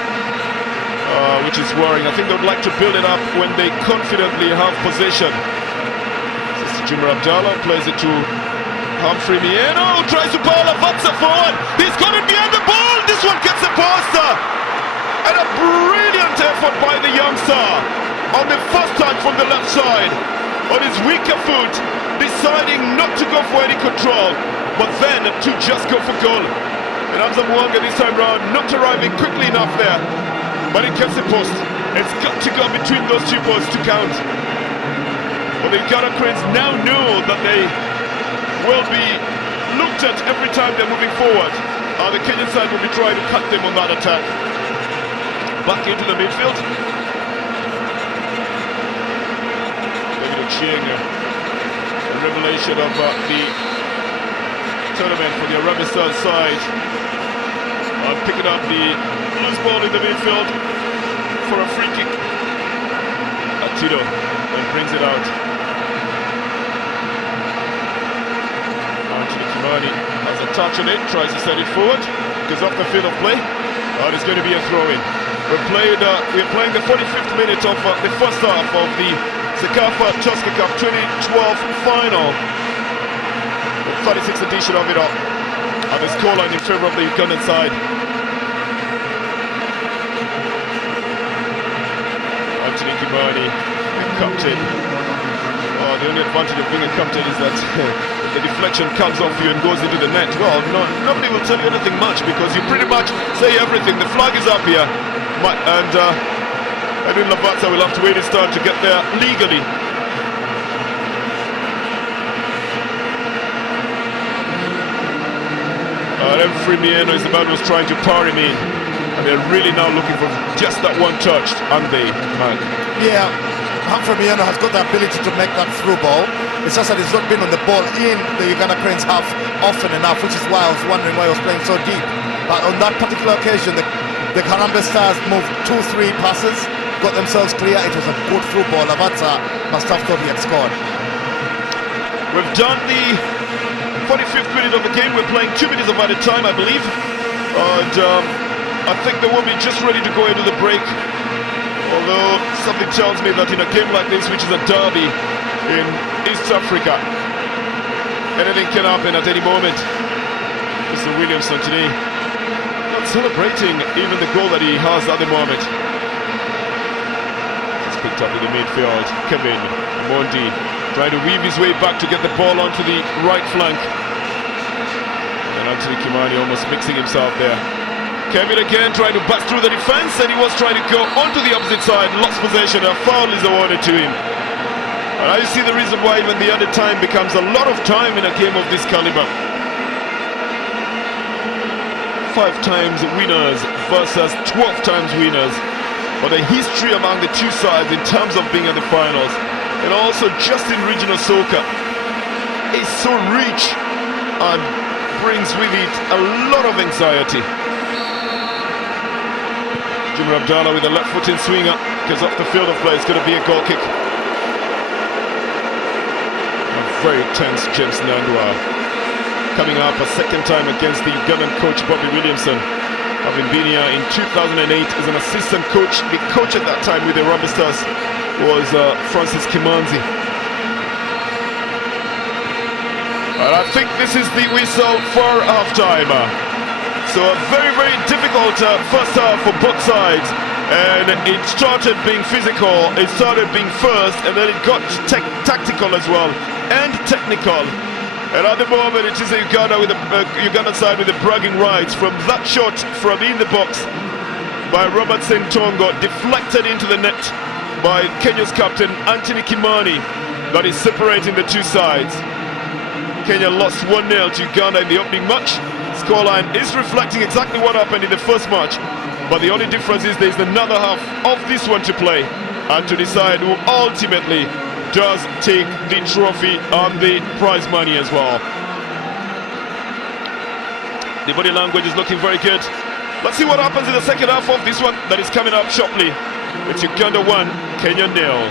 which is worrying. I think they would like to build it up when they confidently have possession. This is Jumar Abdallah, plays it to Humphrey Mieno, tries to power Lavatsa forward. He's got it behind the ball. This one gets the poster. And a brilliant effort by the youngster on the first touch from the left side. On his weaker foot, deciding not to go for any control, but then to just go for goal. And Hamza Muwonge this time round not arriving quickly enough there. But it gets the post. It's got to go between those two posts to count. But the Uganda Cranes now know that they will be looked at every time they're moving forward. The Kenyan side will be trying to cut them on that attack. Back into the midfield. David Ochaya, a revelation of the tournament for the Harambee Stars side. Picking up the loose ball in the midfield for a free kick. Atido and brings it out. Kimani has a touch on it, tries to set it forward, goes off the field of play. It's going to be a throw-in. We're playing the 45th minute of the first half of the CECAFA Tusker Cup 2012 final. The 36th edition of it all. And the scoreline in favour of the Ugandan side. Anthony Kimani, the captain. The only advantage of being a captain is that the deflection comes off you and goes into the net. Well, nobody will tell you anything much because you pretty much say everything. The flag is up here, and I think Lavatsa will have to wait his turn to get there legally. Referee Mieno is the man who's trying to parry me. And they're really now looking for just that one touch, aren't they, Mark? Yeah, Hamza Muwonge has got the ability to make that through ball. It's just that he's not been on the ball in the Uganda-Cranes half often enough, which is why I was wondering why he was playing so deep. But on that particular occasion, the Harambee Stars moved 2-3 passes, got themselves clear. It was a good through ball. Lavatsa must have thought he had scored. We've done the 45th minute of the game. We're playing 2 minutes of added time, I believe. And I think they will be just ready to go into the break. Although something tells me that in a game like this, which is a derby in East Africa, anything can happen at any moment. Mr. Williamson today not celebrating even the goal that he has at the moment. It's picked up in the midfield. Kevin Mondi trying to weave his way back to get the ball onto the right flank. And Anthony Kimani almost mixing himself there. Kevin again trying to bust through the defense, and he was trying to go onto the opposite side, lost possession. A foul is awarded to him. And I see the reason why even the other time becomes a lot of time in a game of this caliber. 5 times winners versus 12 times winners. But the history among the two sides in terms of being in the finals, and also just in regional soccer, is so rich and brings with it a lot of anxiety. Jimmy Abdallah with a left-footed swinger, because off the field of play it's going to be a goal kick. A very tense James Nandwa, coming up a second time against the Ugandan coach Bobby Williamson, having been here in 2008 as an assistant coach. The coach at that time with the Harambee Stars was Francis Kimanzi. And I think this is the whistle for half-time. So a very, very difficult first half for both sides, and it started being physical, it started being first, and then it got tactical as well, and technical. And at the moment it is the Uganda side with the bragging rights from that shot from in the box by Robert Ssentongo, deflected into the net by Kenya's captain Anthony Kimani, that is separating the two sides. Kenya lost 1-0 to Uganda in the opening match. Scoreline is reflecting exactly what happened in the first match, but the only difference is there's another half of this one to play, and to decide who ultimately does take the trophy and the prize money as well. The body language is looking very good. Let's see what happens in the second half of this one that is coming up shortly. It's Uganda 1, Kenya 0.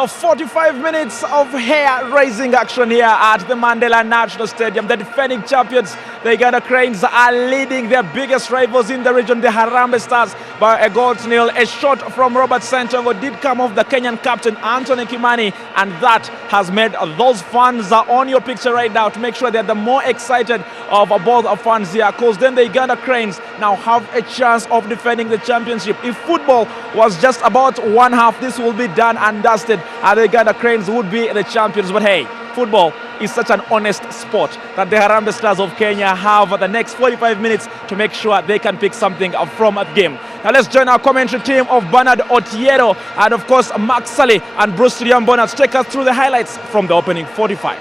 So 45 minutes of hair-raising action here at the Mandela National Stadium. The defending champions, the Uganda Cranes, are leading their biggest rivals in the region, the Harambee Stars, by a goal to nil. A shot from Robert Ssentongo did come off the Kenyan captain, Anthony Kimani, and that has made those fans on your picture right now to make sure they're the more excited of both fans here, because then the Uganda Cranes now have a chance of defending the championship. If football was just about one half, this will be done and dusted, and the Uganda Cranes would be the champions. But hey, football is such an honest sport that the Harambee Stars of Kenya have the next 45 minutes to make sure they can pick something from a game. Now let's join our commentary team of Bernard Otiero and of course Mark Sully and Bruce Riambona to take us through the highlights from the opening 45.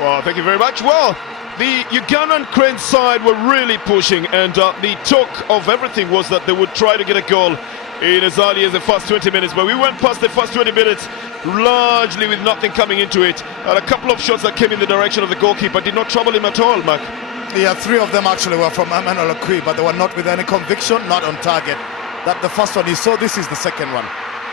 Well, thank you very much. Well, the Ugandan Cranes side were really pushing, and the talk of everything was that they would try to get a goal in as early as the first 20 minutes, but we went past the first 20 minutes largely with nothing coming into it, and a couple of shots that came in the direction of the goalkeeper did not trouble him at all, Mark. Yeah, 3 of them actually were from Emmanuel Okwi, but they were not with any conviction, not on target. That the first one you saw, this is the second one.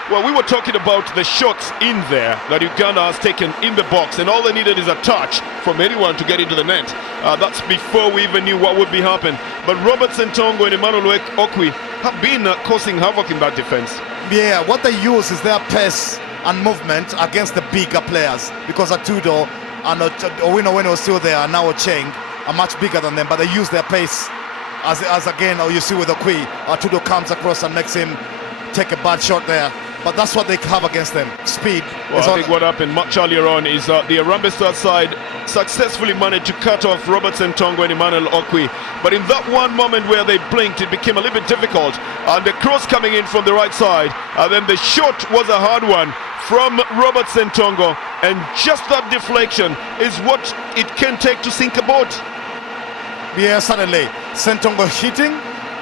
Well, we were talking about the shots in there that Uganda has taken in the box, and all they needed is a touch from anyone to get into the net. That's before we even knew what would be happening. But Robert Ssentongo and Emmanuel Okwi have been causing havoc in that defense. Yeah, what they use is their pace and movement against the bigger players, because Atudo and Owino, when he was still there, and now Ocheng are much bigger than them, but they use their pace as again, you see with Okwi, Atudo comes across and makes him take a bad shot there. But that's what they have against them, speed. Well, I think what happened much earlier on is the Harambee Stars side successfully managed to cut off Robert Ssentongo and Emmanuel Okwi. But in that one moment where they blinked, it became a little bit difficult. And the cross coming in from the right side, and then the shot was a hard one from Robert Ssentongo. And just that deflection is what it can take to sink a boat. Yeah, suddenly, Ssentongo hitting.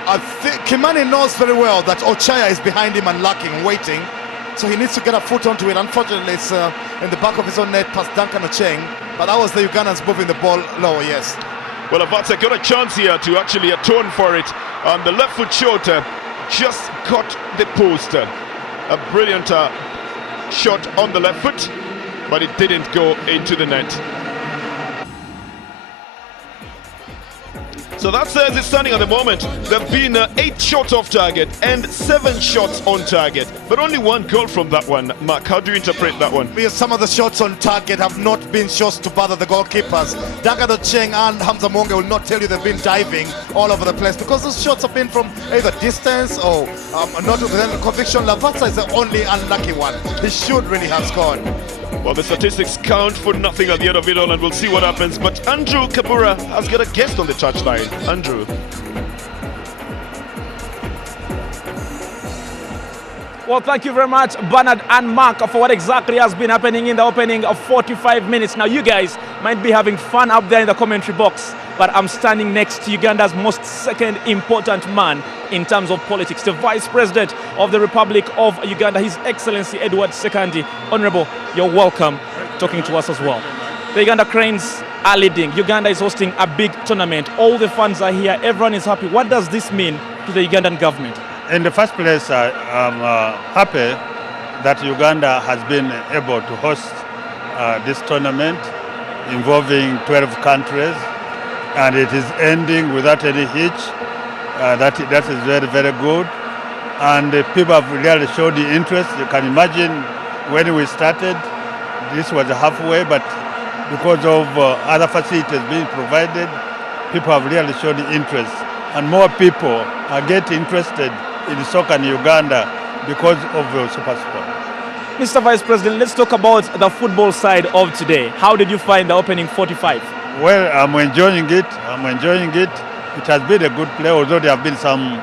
I think Kimani knows very well that Ochaya is behind him and lacking, waiting. So he needs to get a foot onto it. Unfortunately, it's in the back of his own net past Duncan Ocheng. But that was the Ugandans moving the ball lower, yes. Well, Lavatsa got a chance here to actually atone for it. And the left foot shot just got the post. A brilliant shot on the left foot, but it didn't go into the net. So that's as it's standing at the moment. There have been 8 shots off target and 7 shots on target, but only 1 goal from that one. Mark, how do you interpret that one? Because some of the shots on target have not been shots to bother the goalkeepers. Duncan Ocheng and Hamza Muwonge will not tell you they've been diving all over the place, because those shots have been from either distance or not with any conviction. Lavatsa is the only unlucky one. He should really have scored. Well, the statistics count for nothing at the end of it all, and we'll see what happens. But Andrew Kabura has got a guest on the touchline. Andrew. Well, thank you very much, Bernard and Mark, for what exactly has been happening in the opening of 45 minutes. Now, you guys might be having fun up there in the commentary box, but I'm standing next to Uganda's most second important man in terms of politics, the Vice President of the Republic of Uganda, His Excellency Edward Sekandi. Honorable, you're welcome talking to us as well. The Uganda Cranes are leading. Uganda is hosting a big tournament. All the fans are here. Everyone is happy. What does this mean to the Ugandan government? In the first place, I'm happy that Uganda has been able to host this tournament involving 12 countries, and it is ending without any hitch. That is very, very good. And people have really showed the interest. You can imagine when we started, this was halfway, but because of other facilities being provided, people have really shown the interest. And more people are getting interested in soccer in Uganda because of Super Sport. Mr. Vice President, let's talk about the football side of today. How did you find the opening 45? Well, I'm enjoying it. It has been a good play, although there have been some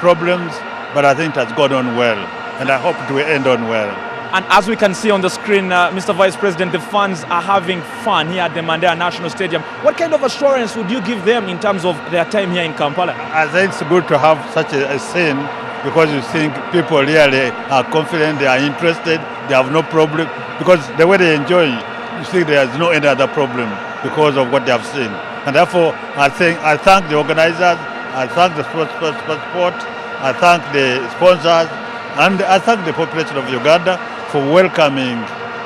problems, but I think it has gone on well, and I hope it will end on well. And as we can see on the screen, Mr. Vice President, the fans are having fun here at the Mandela National Stadium. What kind of assurance would you give them in terms of their time here in Kampala? I think it's good to have such a scene, because you think people really are confident, they are interested, they have no problem, because the way they enjoy, you see there is no any other problem because of what they have seen. And therefore, I thank the organizers, I thank the sport, I thank the sponsors, and I thank the population of Uganda for welcoming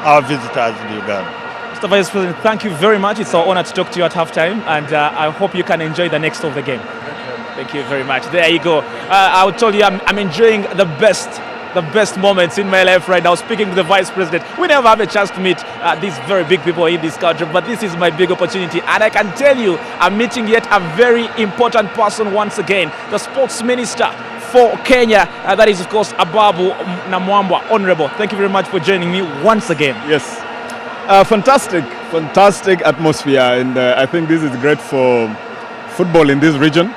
our visitors in Uganda. Mr. Vice President, thank you very much. It's our honor to talk to you at halftime, and I hope you can enjoy the next of the game. Thank you very much. There you go. I will tell you, I'm enjoying the best moments in my life right now, speaking to the Vice President. We never have a chance to meet these very big people in this country, but this is my big opportunity. And I can tell you, I'm meeting yet a very important person once again, the sports minister for Kenya. That is, of course, Ababu Namwamba. Honorable, thank you very much for joining me once again. Yes. Fantastic atmosphere, and I think this is great for football in this region.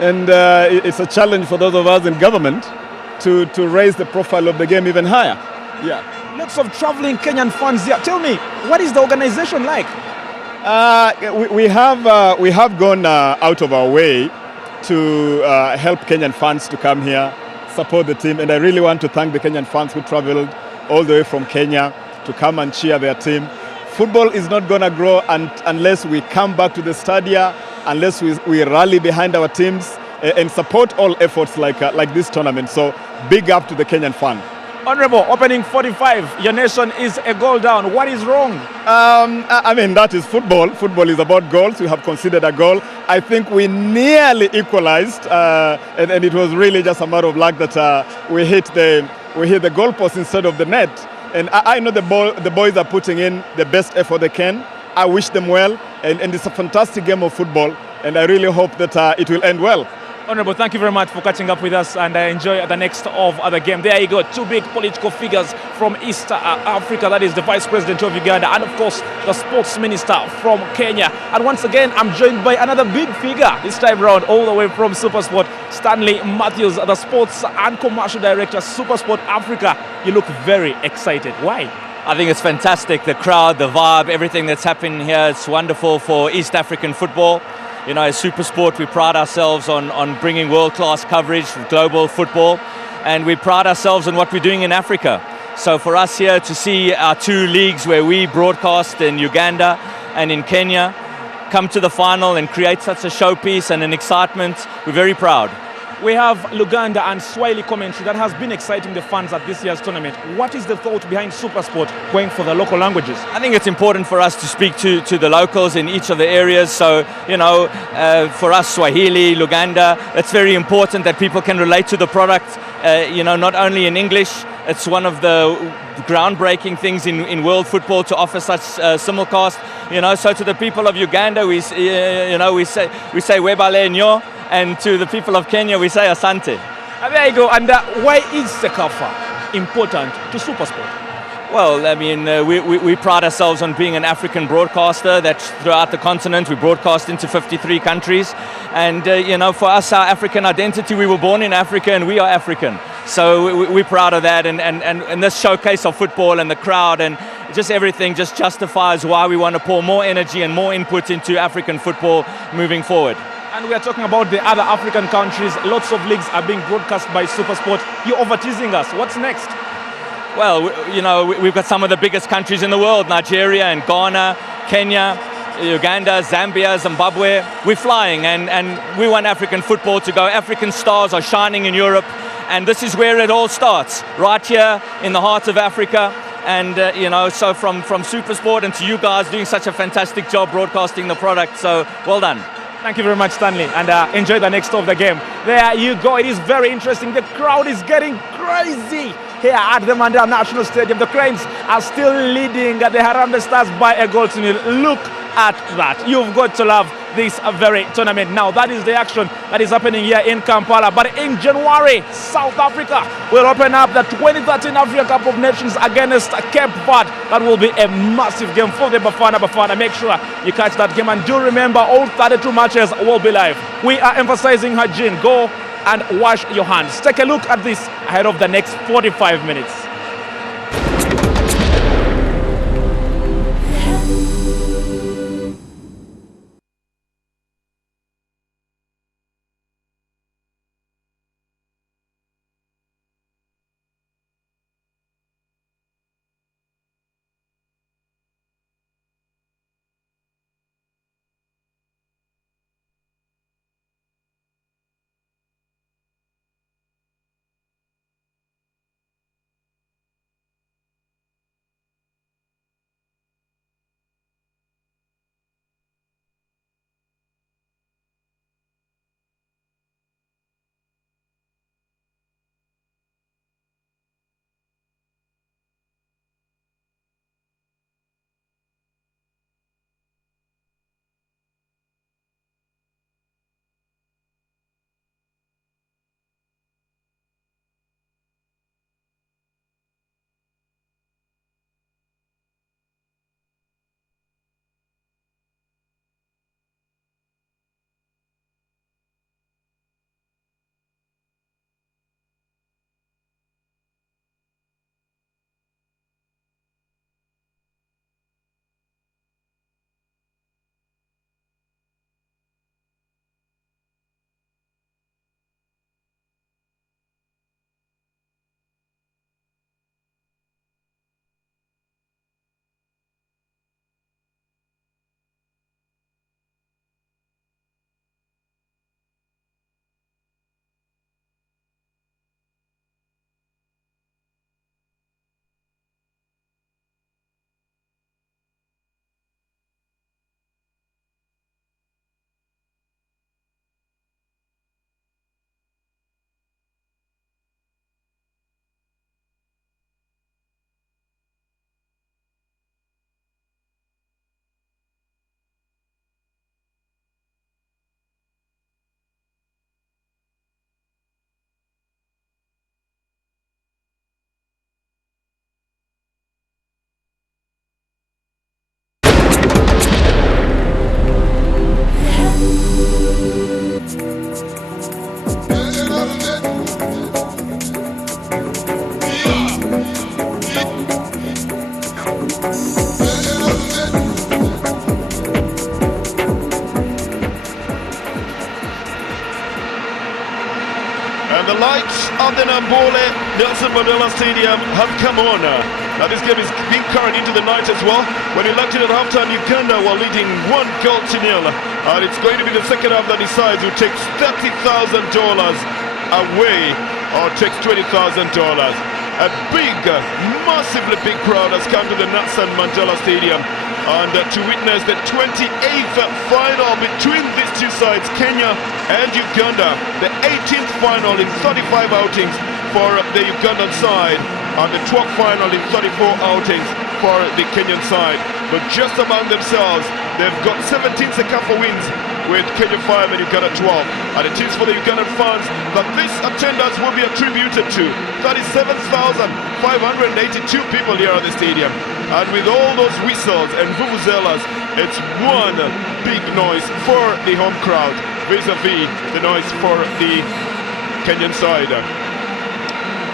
And it's a challenge for those of us in government to raise the profile of the game even higher. Yeah. Lots of traveling Kenyan fans here. Tell me, what is the organization like? We have gone out of our way to help Kenyan fans to come here, support the team, and I really want to thank the Kenyan fans who traveled all the way from Kenya to come and cheer their team. Football is not going to grow unless we come back to the stadia, unless we rally behind our teams and support all efforts like this tournament. So big up to the Kenyan fan. Honorable, opening 45, your nation is a goal down. What is wrong? I mean, that is football. Football is about goals. We have conceded a goal. I think we nearly equalized, and it was really just a matter of luck that we hit the goalpost instead of the net. And I know the boys are putting in the best effort they can. I wish them well, and it's a fantastic game of football, and I really hope that it will end well. Honorable, thank you very much for catching up with us, and I enjoy the next of the game. There you go, two big political figures from East Africa. That is the Vice President of Uganda and, of course, the Sports Minister from Kenya. And once again, I'm joined by another big figure, this time round, all the way from Supersport, Stanley Matthews, the Sports and Commercial Director, Supersport Africa. You look very excited. Why? I think it's fantastic. The crowd, the vibe, everything that's happening here, it's wonderful for East African football. You know, as Supersport, we pride ourselves on bringing world-class coverage of global football, and we pride ourselves on what we're doing in Africa. So for us here to see our two leagues where we broadcast in Uganda and in Kenya come to the final and create such a showpiece and an excitement, we're very proud. We have Luganda and Swahili commentary that has been exciting the fans at this year's tournament. What is the thought behind Supersport going for the local languages? I think it's important for us to speak to the locals in each of the areas. So, you know, for us, Swahili, Luganda, it's very important that people can relate to the product, you know, not only in English. It's one of the groundbreaking things in world football to offer such simulcast. You know, so to the people of Uganda, we say Webale Nyo. And to the people of Kenya, we say Asante. And there you go. And why is CECAFA important to Supersport? Well, I mean, we pride ourselves on being an African broadcaster that throughout the continent we broadcast into 53 countries. And, you know, for us, our African identity, we were born in Africa and we are African. So we're proud of that. And this showcase of football and the crowd and just everything just justifies why we want to pour more energy and more input into African football moving forward. And we are talking about the other African countries. Lots of leagues are being broadcast by Supersport. You're over-teasing us. What's next? Well, you know, we've got some of the biggest countries in the world, Nigeria and Ghana, Kenya, Uganda, Zambia, Zimbabwe. We're flying and we want African football to go. African stars are shining in Europe, and this is where it all starts, right here in the heart of Africa. And, you know, so from Supersport and to you guys doing such a fantastic job broadcasting the product. So, well done. Thank you very much, Stanley, and enjoy the next of the game. There you go. It is very interesting. The crowd is getting crazy here at the Mandela National Stadium. The Cranes are still leading the Harambee Stars by a goal to nil. Look at that. You've got to love this very tournament. Now, that is the action that is happening here in Kampala. But in January, South Africa will open up the 2013 Africa Cup of Nations against Cape Verde. That will be a massive game for the Bafana Bafana. Make sure you catch that game. And do remember, all 32 matches will be live. We are emphasizing hygiene. Go and wash your hands. Take a look at this ahead of the next 45 minutes. And the lights of the Nambole Nelson Mandela Stadium have come on. Now this game is being carried into the night as well. When elected at halftime, Uganda were leading 1-0, and it's going to be the second half that decides who takes $30,000 away or takes $20,000. A big, massively big crowd has come to the Nelson Mandela Stadium and to witness the 28th final between these two sides, Kenya and Uganda, the 18th final in 35 outings for the Ugandan side and the 12th final in 34 outings for the Kenyan side. But just among themselves, they've got 17 CECAFA wins with Kenya 5 and Uganda 12. And it is for the Ugandan fans that this attendance will be attributed to. 37,582 people here at the stadium. And with all those whistles and vuvuzelas, it's one big noise for the home crowd vis-a-vis the noise for the Kenyan side.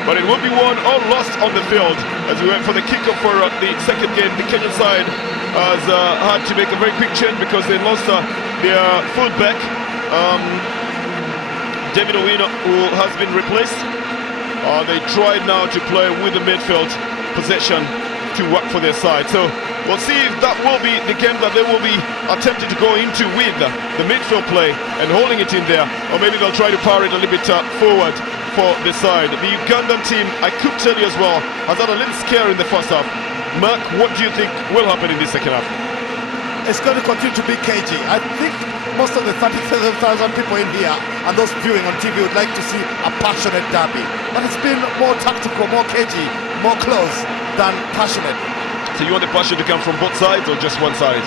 But it will be won or lost on the field as we went for the kickoff for the second game. The Kenyan side has had to make a very quick change because they lost their fullback, David Owino, who has been replaced. They tried now to play with the midfield possession to work for their side. So we'll see if that will be the game that they will be attempting to go into with the midfield play and holding it in there, or maybe they'll try to power it a little bit forward for the side. The Ugandan team, I could tell you as well, has had a little scare in the first half. Mark, what do you think will happen in this second half? It's going to continue to be cagey. I think most of the 37,000 people in here and those viewing on TV would like to see a passionate derby. But it's been more tactical, more cagey, more close than passionate. So you want the passion to come from both sides or just one side?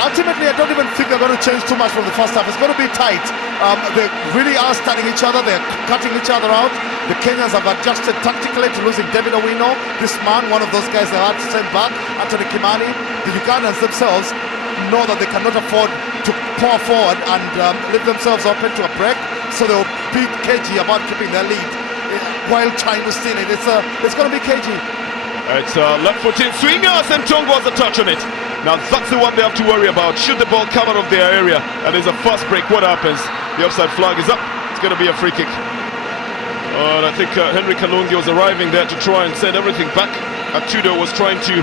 Ultimately, I don't even think they're going to change too much from the first half. It's going to be tight. They really are studying each other. They're cutting each other out. The Kenyans have adjusted tactically to losing David Owino. This man, one of those guys they had to send back, Anthony Kimani. The Ugandans themselves know that they cannot afford to pour forward and leave themselves open to a break. So they'll be cagey about keeping their lead while trying to steal it. It's going to be cagey. It's left-footed swinger. Ssentongo has a touch on it. Now that's the one they have to worry about. Should the ball come out of their area and there's a fast break, what happens? The offside flag is up. It's going to be a free kick. And I think Henry Kalungi was arriving there to try and send everything back. Atudo was trying to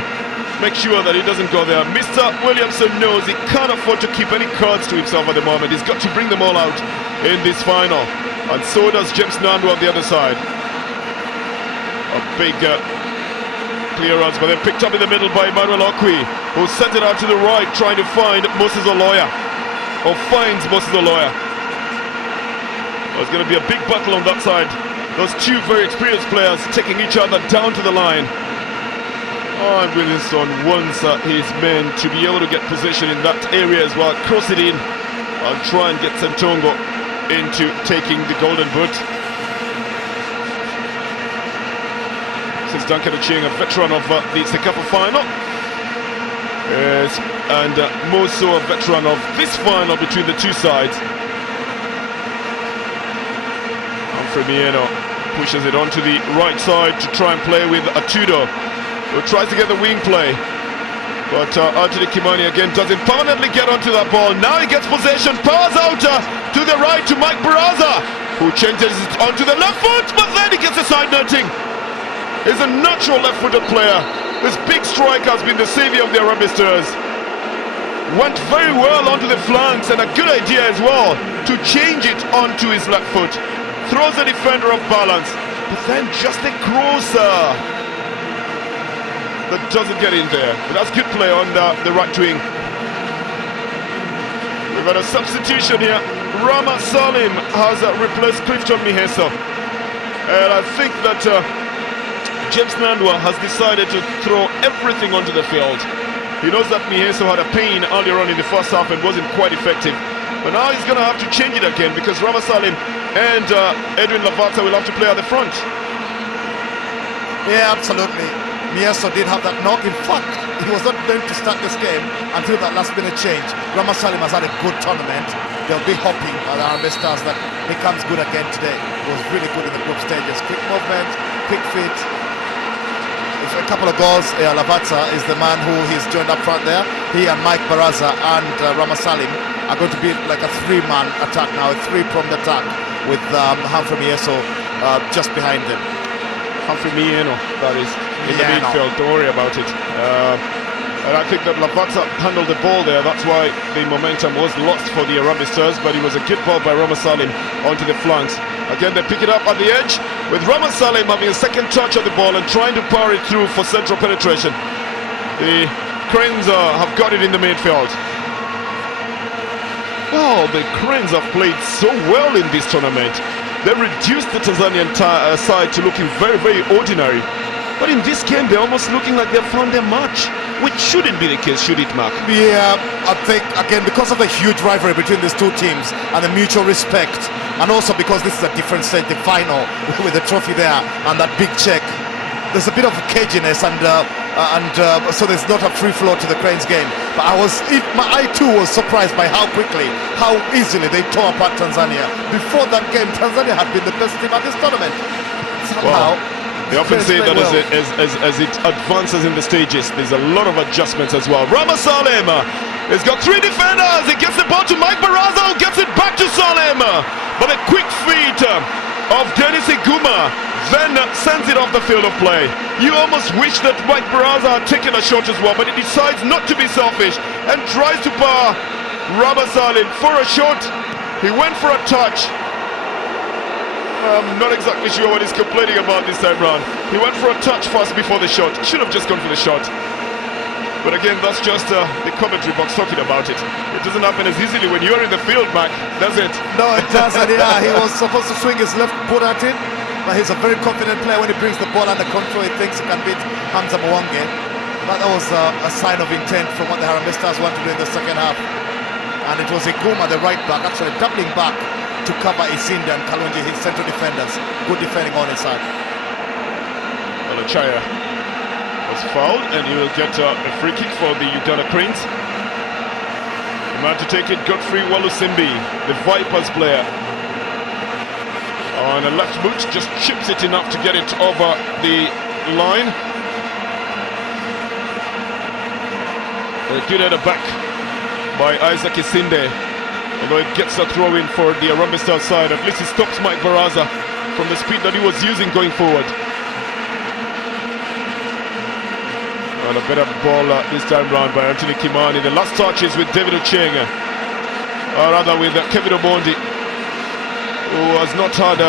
make sure that he doesn't go there. Mr. Williamson knows he can't afford to keep any cards to himself at the moment. He's got to bring them all out in this final. And so does James Nandu on the other side. A big clearance, but then picked up in the middle by Emmanuel Okwi, who sent it out to the right, trying to find Moses Oloya, or finds Moses Oloya. There's going to be a big battle on that side. Those two very experienced players taking each other down to the line. And Williamson wants his men to be able to get position in that area as well. Cross it in and try and get Ssentongo into taking the golden boot. Since Duncan Ochaya, a veteran of the CECAFA final, and more so a veteran of this final between the two sides. Mieno pushes it onto the right side to try and play with Atudo, who tries to get the wing play, but Anthony Kimani again doesn't permanently get onto that ball. Now he gets possession, powers out to the right to Mike Baraza, who changes it onto the left foot, but then he gets a side netting. He's a natural left-footed player. This big striker has been the savior of the Arabisters. Went very well onto the flanks, and a good idea as well to change it onto his left foot. Throws the defender off balance, but then just a crosser that doesn't get in there. But that's good play on the right wing. We've got a substitution here. Rama Salim has replaced Clifton Miheso, and I think that James Nandwa has decided to throw everything onto the field. He knows that Miheso had a pain earlier on in the first half and wasn't quite effective. But now he's going to have to change it again because Rama Salim and Edwin Lavatsa will have to play at the front. Yeah, absolutely. Miheso did have that knock. In fact, he was not meant to start this game until that last minute change. Rama Salim has had a good tournament. They'll be hoping at the Harambee Stars that he comes good again today. He was really good in the group stages. Quick movement, quick feet. a couple of goals. Lavatsa is the man who he's joined up front there. He and Mike Baraza and Ramasalim are going to be like a three-man attack now, a three-pronged attack with Humphrey Mieso just behind them. Humphrey Mieno, that is, in the midfield. Don't worry about it. And I think that Lavatsa handled the ball there. That's why the momentum was lost for the Harambee Stars, but it was a good ball by Ramasalim onto the flanks. Again, they pick it up at the edge with Ramasalim having a second touch of the ball and trying to power it through for central penetration. The Cranes have got it in the midfield. Oh, the Cranes have played so well in this tournament. They reduced the Tanzanian side to looking very, very ordinary. But in this game, they're almost looking like they've found their match, which shouldn't be the case, should it, Mark? Yeah, I think, again, because of the huge rivalry between these two teams and the mutual respect, and also because this is a different stage, the final with the trophy there and that big check, there's a bit of caginess, and so there's not a free flow to the Cranes game. But I too was surprised by how quickly, how easily they tore apart Tanzania. Before that game, Tanzania had been the best team at this tournament. Somehow. They often say that as it advances in the stages, there's a lot of adjustments as well. Ramasalim has got three defenders. He gets the ball to Mike Baraza, who gets it back to Salim. But a quick feed of Dennies Iguma then sends it off the field of play. You almost wish that Mike Baraza had taken a shot as well, but he decides not to be selfish and tries to power Ramasalim for a shot. He went for a touch. I'm not exactly sure what he's complaining about this time round. He went for a touch first before the shot. Should have just gone for the shot. But again, that's just the commentary box talking about it. It doesn't happen as easily when you're in the field, Mac, does it? No, it doesn't. Yeah, he was supposed to swing his left foot at it, but he's a very confident player when he brings the ball under control. He thinks he can beat Hamza Muwonge. But that was a sign of intent from what the Harambee Stars want to do in the second half. And it was Iguma, the right back, actually doubling back to cover Isinde and Kalungi, his central defenders. Good defending on his side. Well, Ochaya was fouled, and he will get a free kick for the Uganda Cranes. The man to take it, Godfrey Walusimbi, the Vipers player. On a left boot, just chips it enough to get it over the line. A good at the back by Isaac Isinde. Although it gets a throw in for the Harambee Stars side, at least he stops Mike Baraza from the speed that he was using going forward. And a better ball this time round by Anthony Kimani. The last touch is with David Ochaya, or rather with Kevin Omondi, who has not had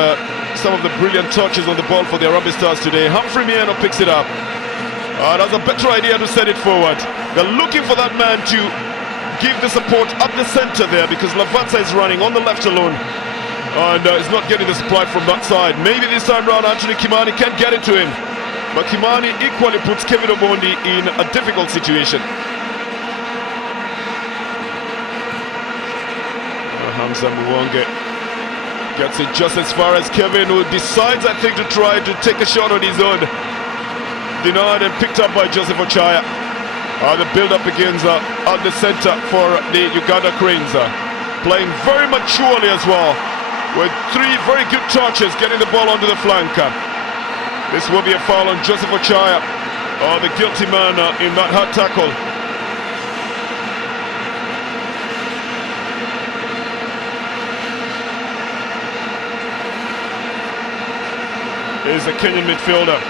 some of the brilliant touches on the ball for the Harambee Stars today. Humphrey Mieno picks it up. That's a better idea to send it forward. They're looking for that man to give the support up the center there, because Lavatsa is running on the left alone and is not getting the supply from that side. Maybe this time round Anthony Kimani can get it to him, but Kimani equally puts Kevin Omondi in a difficult situation. Hamza Muwonge gets it just as far as Kevin, who decides, I think, to try to take a shot on his own. Denied and picked up by Joseph Ochaya. The build-up begins at the centre for the Uganda Cranes, playing very maturely as well, with three very good touches, getting the ball onto the flank. This will be a foul on Joseph Ochaya, the guilty man in that hard tackle. Here's the Kenyan midfielder,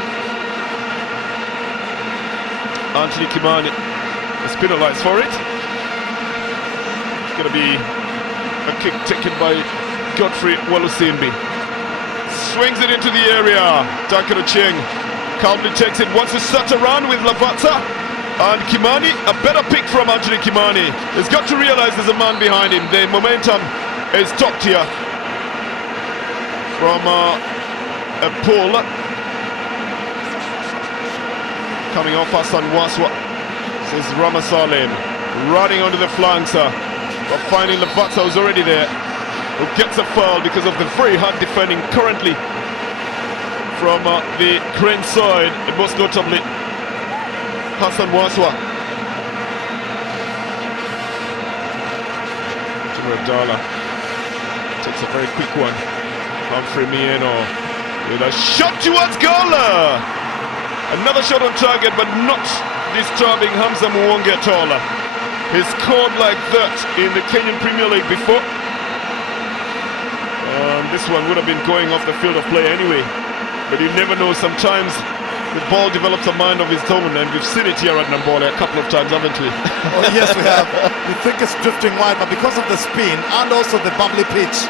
Anthony Kimani, is penalised for it. It's going to be a kick taken by Godfrey Walusimbi. Swings it into the area. Duncan Ocheng calmly takes it, wants to set around with Lavatsa. And Kimani, a better pick from Anthony Kimani. He's got to realise there's a man behind him. The momentum is top tier from a pull coming off Hassan Wasswa. This is Ramasalim running onto the flanks, but finding Lavatsa, who's already there, who gets a foul because of the very hard defending currently from the Crane side, and most notably Hassan Wasswa. Dala takes a very quick one. Humphrey Mieno with a shot towards goal. Another shot on target, but not disturbing Hamza Muwonge at all. He scored like that in the Kenyan Premier League before. This one would have been going off the field of play anyway. But you never know, sometimes the ball develops a mind of its own, and we've seen it here at Namboole a couple of times, haven't we? Oh, yes, we have. You think it's drifting wide, but because of the spin and also the bubbly pitch,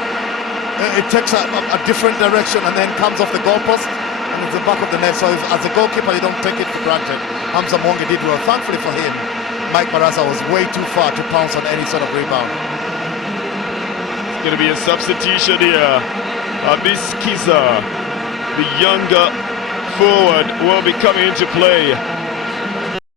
it takes a different direction and then comes off the goalpost and it's the back of the net. So as a goalkeeper, you don't take it for granted. Hamza Muwonge did well. Thankfully for him, Mike Barasa was way too far to pounce on any sort of rebound. It's going to be a substitution here. Kiza, the younger forward, will be coming into play.